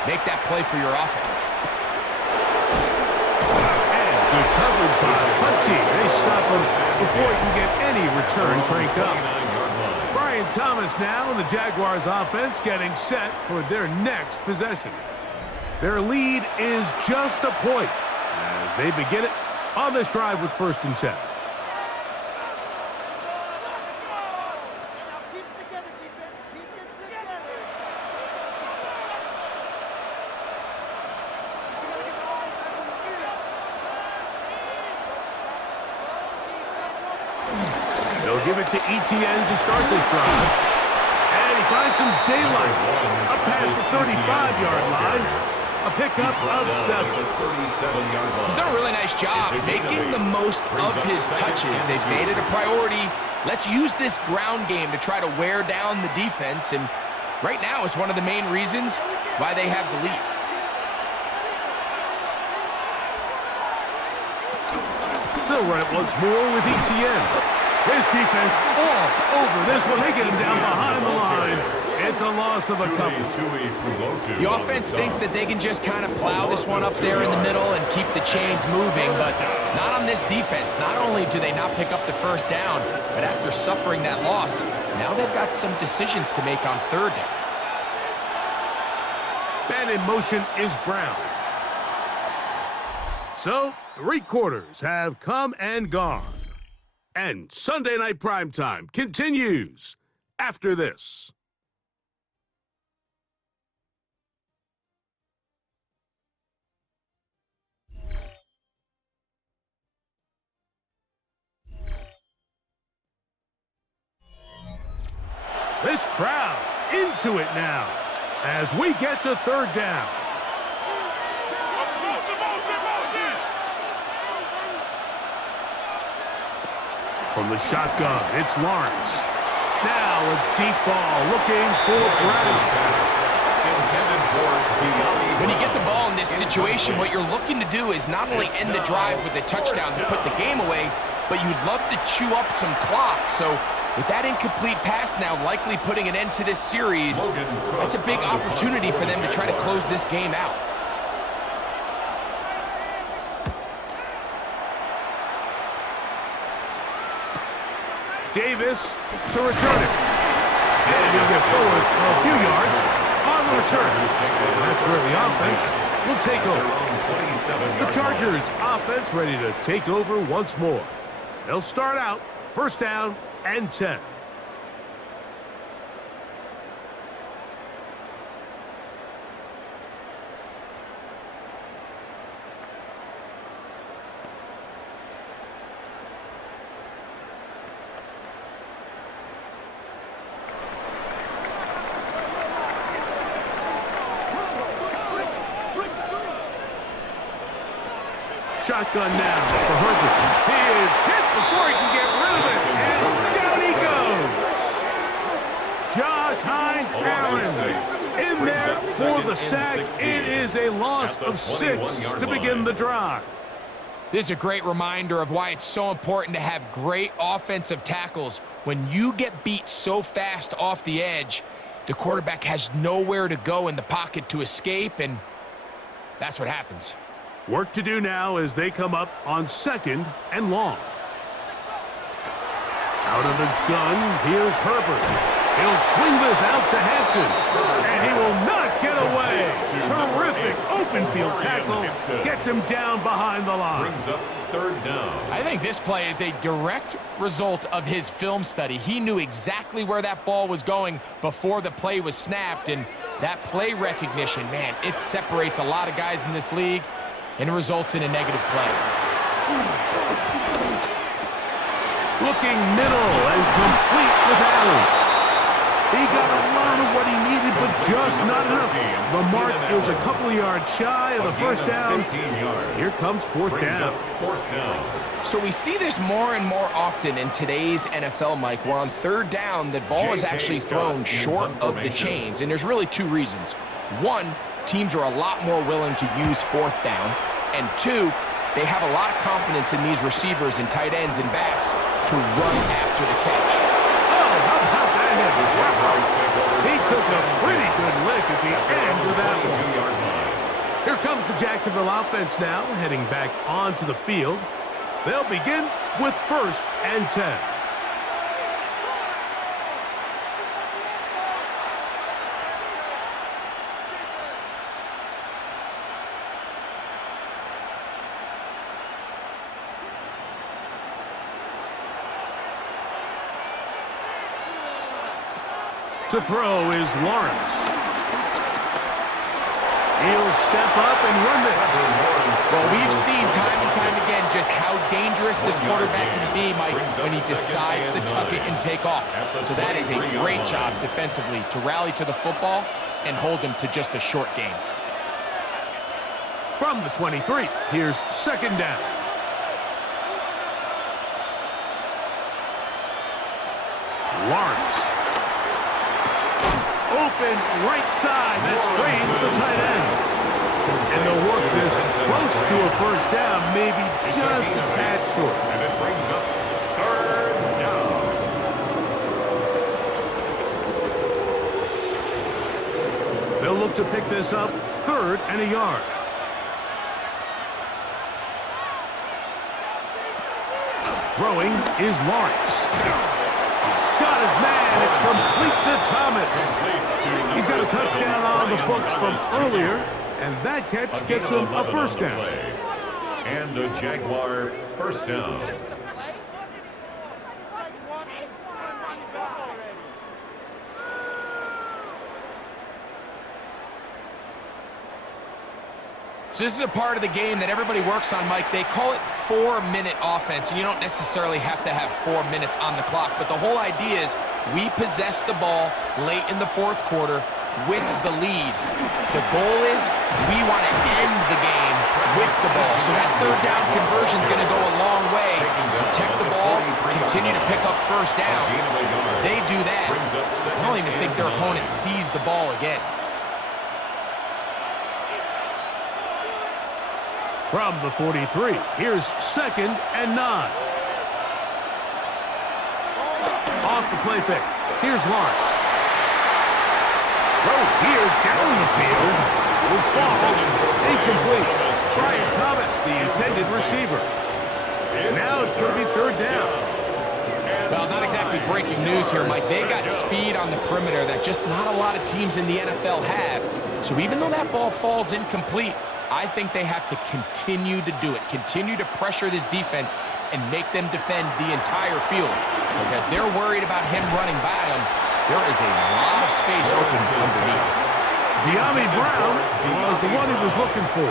make that play for your offense. And good coverage by the punt team. They stop him before he can get any return cranked up. Brian Thomas now and the Jaguars offense getting set for their next possession. Their lead is just a point as they begin it on this drive with 1st and 10. They'll give it to Etienne to start this drive. And he finds some daylight. Up past the 35-yard line. A pickup of 7. He's done a really nice job making the most of his touches. They've made it a priority. Let's use this ground game to try to wear down the defense. And right now is one of the main reasons why they have the lead. They'll run it once more with Etienne. His defense all over this one. They get him down behind the line. It's a loss of a couple. The offense thinks that they can just kind of plow this one up there in the middle and keep the chains moving, but not on this defense. Not only do they not pick up the 1st down, but after suffering that loss, now they've got some decisions to make on 3rd down. Man in motion is Brown. So, 3 quarters have come and gone. And Sunday Night Primetime continues after this. This crowd into it now as we get to 3rd down. From the shotgun, it's Lawrence. Now a deep ball looking for Brown. When you get the ball in this situation, what you're looking to do is not only end the drive with a touchdown to put the game away, but you'd love to chew up some clock. So with that incomplete pass now likely putting an end to this series, that's a big opportunity for them to try to close this game out. Davis to return it. And he'll get forward for a few yards on the return. And that's where the offense will take over. The Chargers offense ready to take over once more. They'll start out 1st down and 10. Shotgun now for Herbert. He is hit before he can get rid of it, and down he goes. Josh Hines Allen in there for the sack. It is a loss of 6 to begin the drive. This is a great reminder of why it's so important to have great offensive tackles. When you get beat so fast off the edge, the quarterback has nowhere to go in the pocket to escape, and that's what happens. Work to do now as they come up on 2nd and long. Out of the gun, here's Herbert. He'll swing this out to Hampton, and he will not get away. Terrific open field tackle. Gets him down behind the line. Brings up third down. I think this play is a direct result of his film study. He knew exactly where that ball was going before the play was snapped, and that play recognition, man, it separates a lot of guys in this league and it results in a negative play. Looking middle and complete with Allen. He got a lot of what he needed, but just not enough. The mark is a couple of yards shy of the first down. Here comes fourth down. So we see this more and more often in today's NFL, Mike, where on third down, the ball is actually thrown short of the chains, and there's really two reasons. One, teams are a lot more willing to use fourth down, and two, they have a lot of confidence in these receivers and tight ends and backs to run after the catch. Oh, how about that hit? He took a pretty good lick at the end of that one. Here comes the Jacksonville offense now, heading back onto the field. They'll begin with 1st and 10. To throw is Lawrence. He'll step up and run this. Well, we've seen time and time again just how dangerous this quarterback can be, Mike, when he decides to tuck it and take off. So that is a great job defensively to rally to the football and hold him to just a short game. From the 23, here's 2nd down. Lawrence. Open right side. That strains the tight ends. And they'll work this close to a first down, maybe just a tad short. And it brings up 3rd down. They'll look to pick this up 3rd and a yard. Throwing is Lawrence. He's got his man. It's complete to Thomas. He's got a touchdown on the books from earlier, and that catch gets him a first down. And a Jaguar first down. So this is a part of the game that everybody works on, Mike. They call it 4-minute offense, and you don't necessarily have to have 4 minutes on the clock, but the whole idea is we possess the ball late in the 4th quarter with the lead. The goal is we want to end the game with the ball. So that 3rd down conversion is going to go a long way. Protect the ball, continue to pick up first downs. If they do that, I don't even think their opponent sees the ball again. From the 43, here's 2nd and 9. Off the play fake. Here's Lawrence. Throw here down the field. Will fall. Incomplete. Brian Thomas, the intended receiver. Now it's going to be 3rd down. Well, not exactly breaking news here, Mike. They got speed on the perimeter that just not a lot of teams in the NFL have. So even though that ball falls incomplete, I think they have to continue to do it, continue to pressure this defense and make them defend the entire field. Because as they're worried about him running by them, there is a lot of space open underneath. De'Ami Brown was the one he was looking for.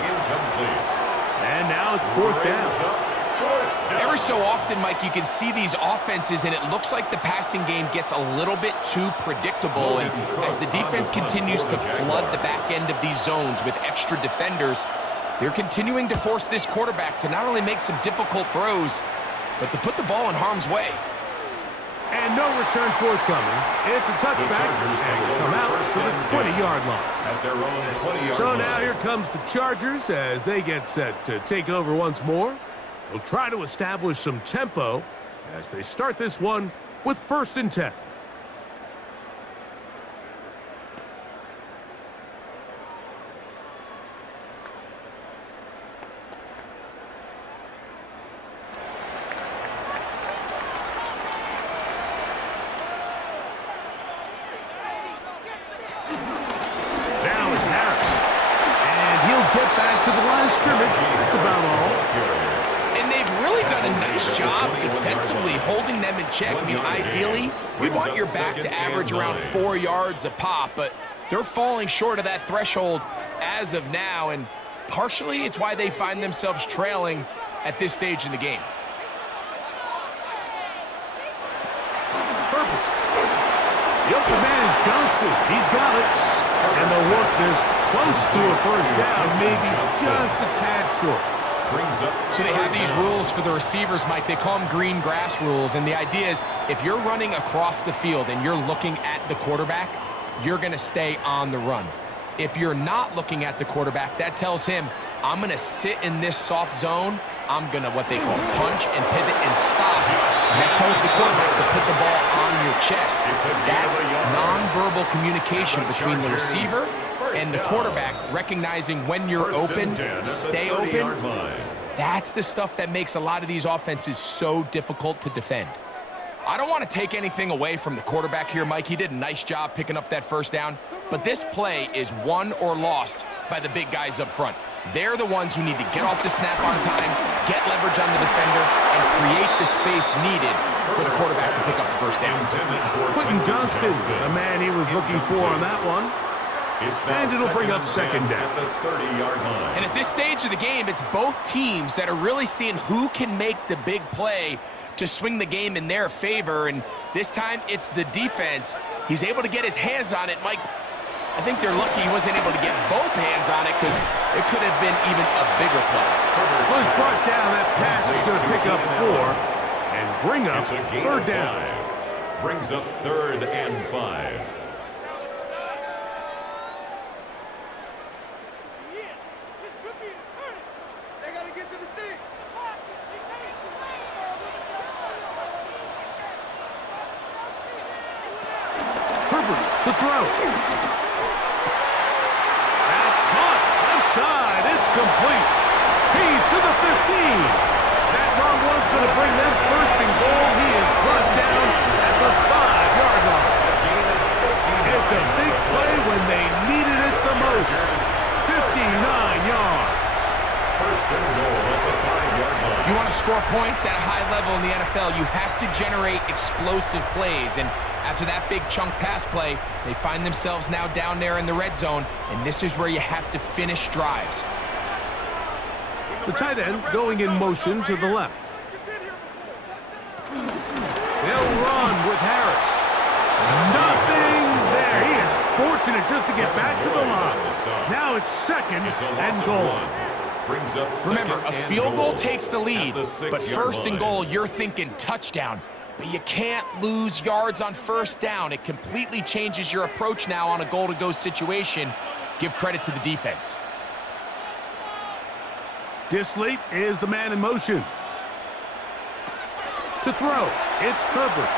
And now it's 4th down. Every so often, Mike, you can see these offenses, and it looks like the passing game gets a little bit too predictable. And as the defense continues to flood the back end of these zones with extra defenders, they're continuing to force this quarterback to not only make some difficult throws, but to put the ball in harm's way. And no return forthcoming. It's a touchback, and will come out to the 20-yard line. At their own 20-yard So line. now here comes the Chargers as they get set to take over once more. They'll try to establish some tempo as they start this one with 1st and 10. done a nice job defensively holding them in check. I mean, ideally, we want your back to average around 4 yards a pop, but they're falling short of that threshold as of now, and partially it's why they find themselves trailing at this stage in the game. Perfect. The open man is Johnston. He's got it. And they'll work this close to a first down, maybe just a tad short. So they have these rules for the receivers, Mike. They call them green grass rules, and the idea is if you're running across the field and you're looking at the quarterback, you're going to stay on the run. If you're not looking at the quarterback, that tells him, I'm going to sit in this soft zone. I'm going to, what they call, punch and pivot and stop. And that tells the quarterback to put the ball on your chest. That nonverbal communication between the receiver and the quarterback, recognizing when you're open, stay open, that's the stuff that makes a lot of these offenses so difficult to defend. I don't want to take anything away from the quarterback here, Mike. He did a nice job picking up that first down, but this play is won or lost by the big guys up front. They're the ones who need to get off the snap on time, get leverage on the defender, and create the space needed for the quarterback to pick up the first down. Quentin Johnston, the man he was looking for on that one. And it'll bring up second down. And at this stage of the game, it's both teams that are really seeing who can make the big play to swing the game in their favor, and this time it's the defense. He's able to get his hands on it, Mike. I think they're lucky he wasn't able to get both hands on it because it could have been even a bigger play. Was brought down. That pass is going to pick up 4 and bring up third down. Brings up 3rd and 5. To throw. That's caught. Left side. It's complete. He's to the 15. That long one's going to bring them first and goal. He is brought down at the 5-yard line. It's a big play when they needed it the most. 59 yards. First and goal at the 5-yard line. If you want to score points at a high level in the NFL, you have to generate explosive plays, and after that big chunk pass play, they find themselves now down there in the red zone, and this is where you have to finish drives. The tight end going in motion to the left. They'll run with Harris. Nothing there. He is fortunate just to get back to the line. Now it's second and goal. Remember, a field goal takes the lead, but first and goal, you're thinking touchdown. But you can't lose yards on first down. It completely changes your approach now on a goal-to-go situation. Give credit to the defense. Disley is the man in motion. To throw, it's Herbert.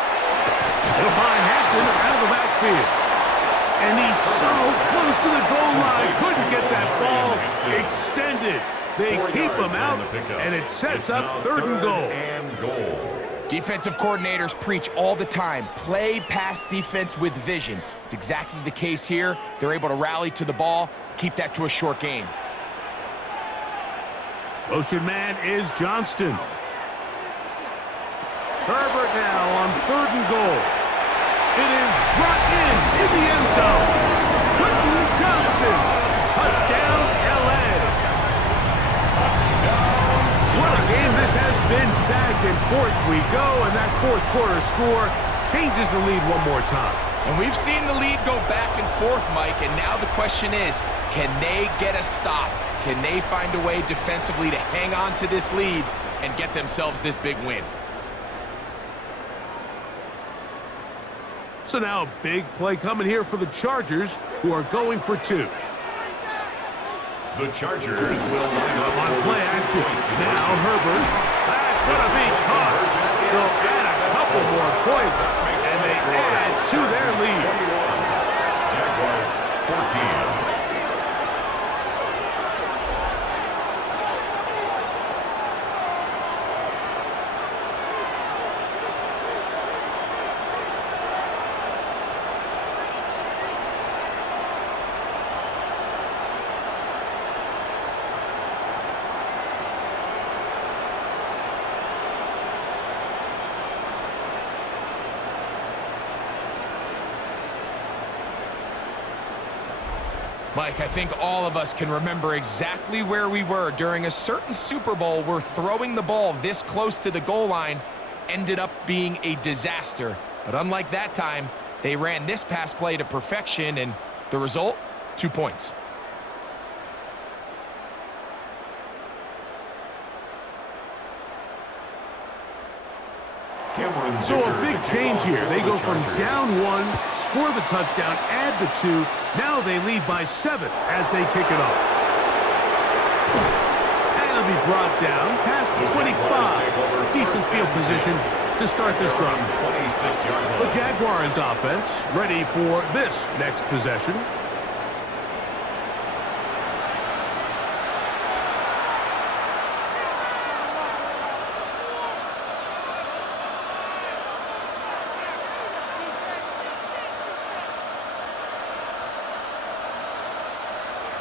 He'll find Hampton out of the backfield. And he's so close to the goal line. Couldn't get that ball extended. They keep him out, and it sets up third and goal. Defensive coordinators preach all the time, play pass defense with vision. It's exactly the case here. They're able to rally to the ball, keep that to a short gain. Motion man is Johnston. Herbert now on third and goal. It is brought in the end zone. Quentin Johnston. Touchdown, L.A. What a game this has been. Back and forth we go, and that fourth quarter score changes the lead one more time. And we've seen the lead go back and forth, Mike, and now the question is, can they get a stop? Can they find a way defensively to hang on to this lead and get themselves this big win? So now a big play coming here for the Chargers, who are going for 2. The Chargers will line up on play action. Now Herbert. That's going to be caught. So add a couple more points, and they add to their lead. Jaguars 14. Mike, I think all of us can remember exactly where we were during a certain Super Bowl where throwing the ball this close to the goal line ended up being a disaster. But unlike that time, they ran this pass play to perfection, and the result, 2 points. So a big change here. They go from down 1, score the touchdown, add the 2. Now they lead by 7 as they kick it off. And it'll be brought down past the 25. Decent field position to start this drive. The Jaguars offense ready for this next possession.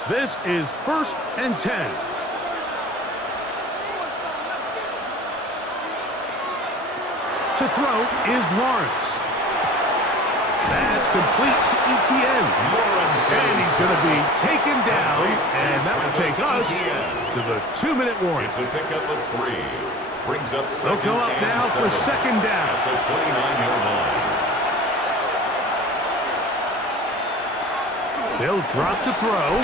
This is 1st and 10. To throw is Lawrence. That's complete to ETN. And he's going to be taken down, and that will take us to the 2-minute warning. It's a pickup of 3. Brings up They'll second go up and now 7 for second down. at the 29-yard line. They'll drop to throw.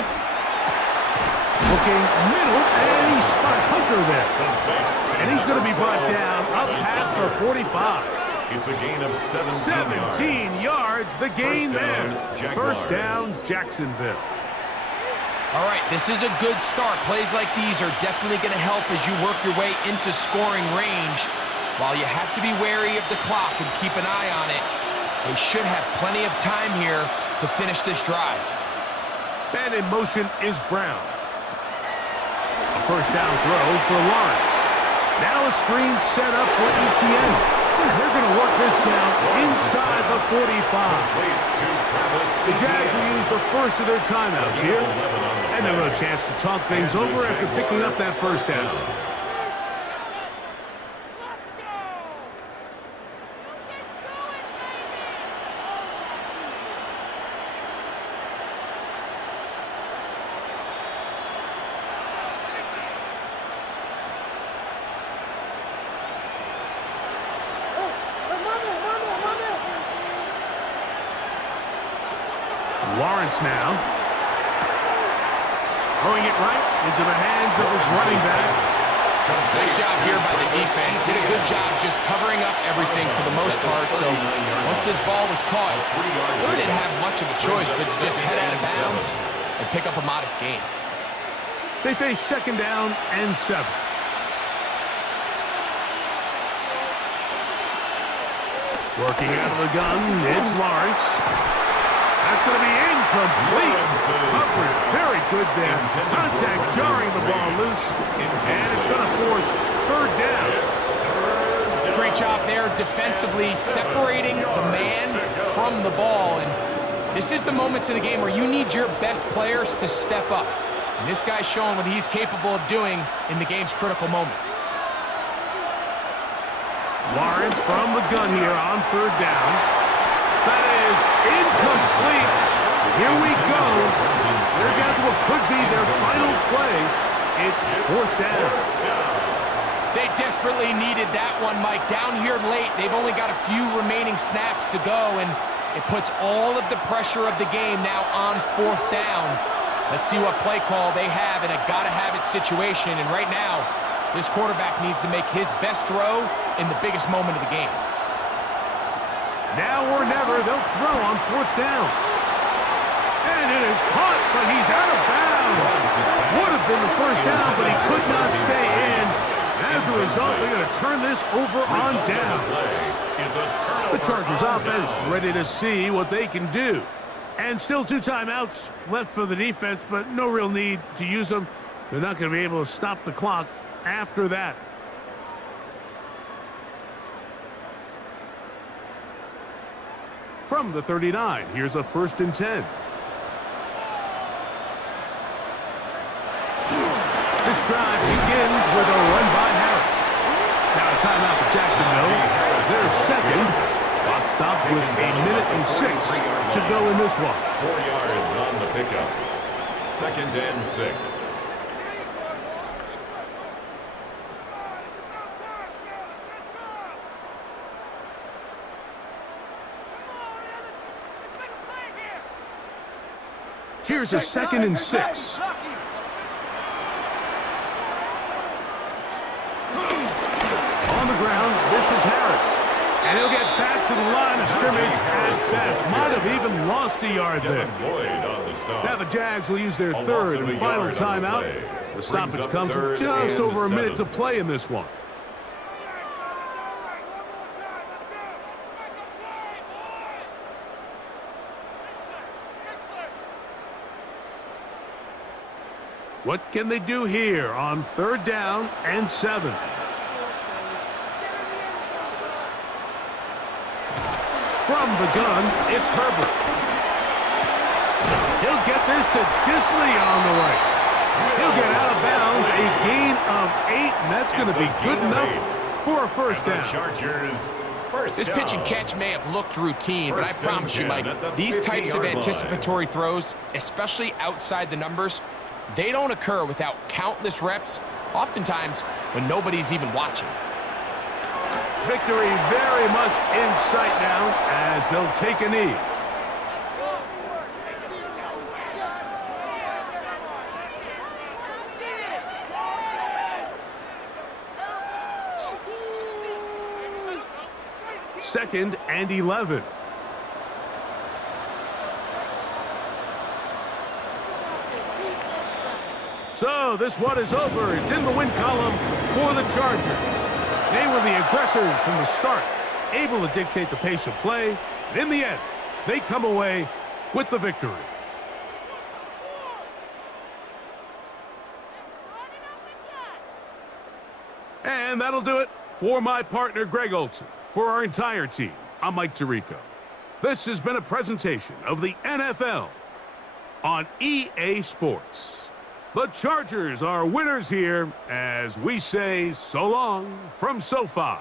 Looking middle, and he spots Hunter there. And he's going to be brought down up past the 45. It's a gain of 17 yards. The gain there. Jaguars. First down, Jacksonville. All right, this is a good start. Plays like these are definitely going to help as you work your way into scoring range. While you have to be wary of the clock and keep an eye on it, they should have plenty of time here to finish this drive. And in motion is Brown. A first down throw for Lawrence. Now a screen set up for ETN. They're going to work this down inside the 45. The Jags will use the first of their timeouts here. And they'll have a chance to talk things over after picking up that first down. Lawrence now. Throwing it right into the hands of his running back. Nice job here by the defense. Did a good job just covering up everything for the most part. So once this ball was caught, they didn't have much of a choice but to just head out of bounds and pick up a modest gain. They face second down and 7. Working out of the gun, it's Lawrence. That's going to be incomplete. Covered very good there. Contact jarring the ball loose. And it's going to force third down. Great job there defensively, separating the man from the ball. And this is the moments in the game where you need your best players to step up. And this guy's showing what he's capable of doing in the game's critical moment. Lawrence from the gun here on third down. That is incomplete. Here we go. They're down to what could be their final play. It's fourth down. They desperately needed that one, Mike. Down here late, they've only got a few remaining snaps to go, and it puts all of the pressure of the game now on fourth down. Let's see what play call they have in a gotta-have-it situation, and right now, this quarterback needs to make his best throw in the biggest moment of the game. Now or never, they'll throw on fourth down. And it is caught, but he's out of bounds. Would have been the first down, but he could not stay in. As a result, they're going to turn this over on down. The Chargers offense ready to see what they can do. And still 2 timeouts left for the defense, but no real need to use them. They're not going to be able to stop the clock after that. From the 39, here's a 1st and 10. This drive begins with a run by Harris. Now a timeout for Jacksonville. They're second. Clock stops with 1:06 to go in this one. 4 yards on the pickup. second and 6. Here's a 2nd and 6. On the ground, this is Harris. And he'll get back to the line of scrimmage at best. Might have even lost a yard there. Now the Jags will use their third and final timeout. The stoppage comes with just over a minute to play in this one. What can they do here on 3rd down and 7? From the gun, it's Herbert. He'll get this to Disley on the right. He'll get out of bounds, a gain of 8, and that's going to be good enough for a first down. This pitch and catch may have looked routine, but I promise you, Mike, these types of anticipatory throws, especially outside the numbers, they don't occur without countless reps, oftentimes when nobody's even watching. Victory very much in sight now as they'll take a knee. Second and 11. So this one is over. It's in the win column for the Chargers. They were the aggressors from the start, able to dictate the pace of play. And in the end, they come away with the victory. And that'll do it for my partner, Greg Olson. For our entire team, I'm Mike Tirico. This has been a presentation of the NFL on EA Sports. The Chargers are winners here as we say so long from SoFi.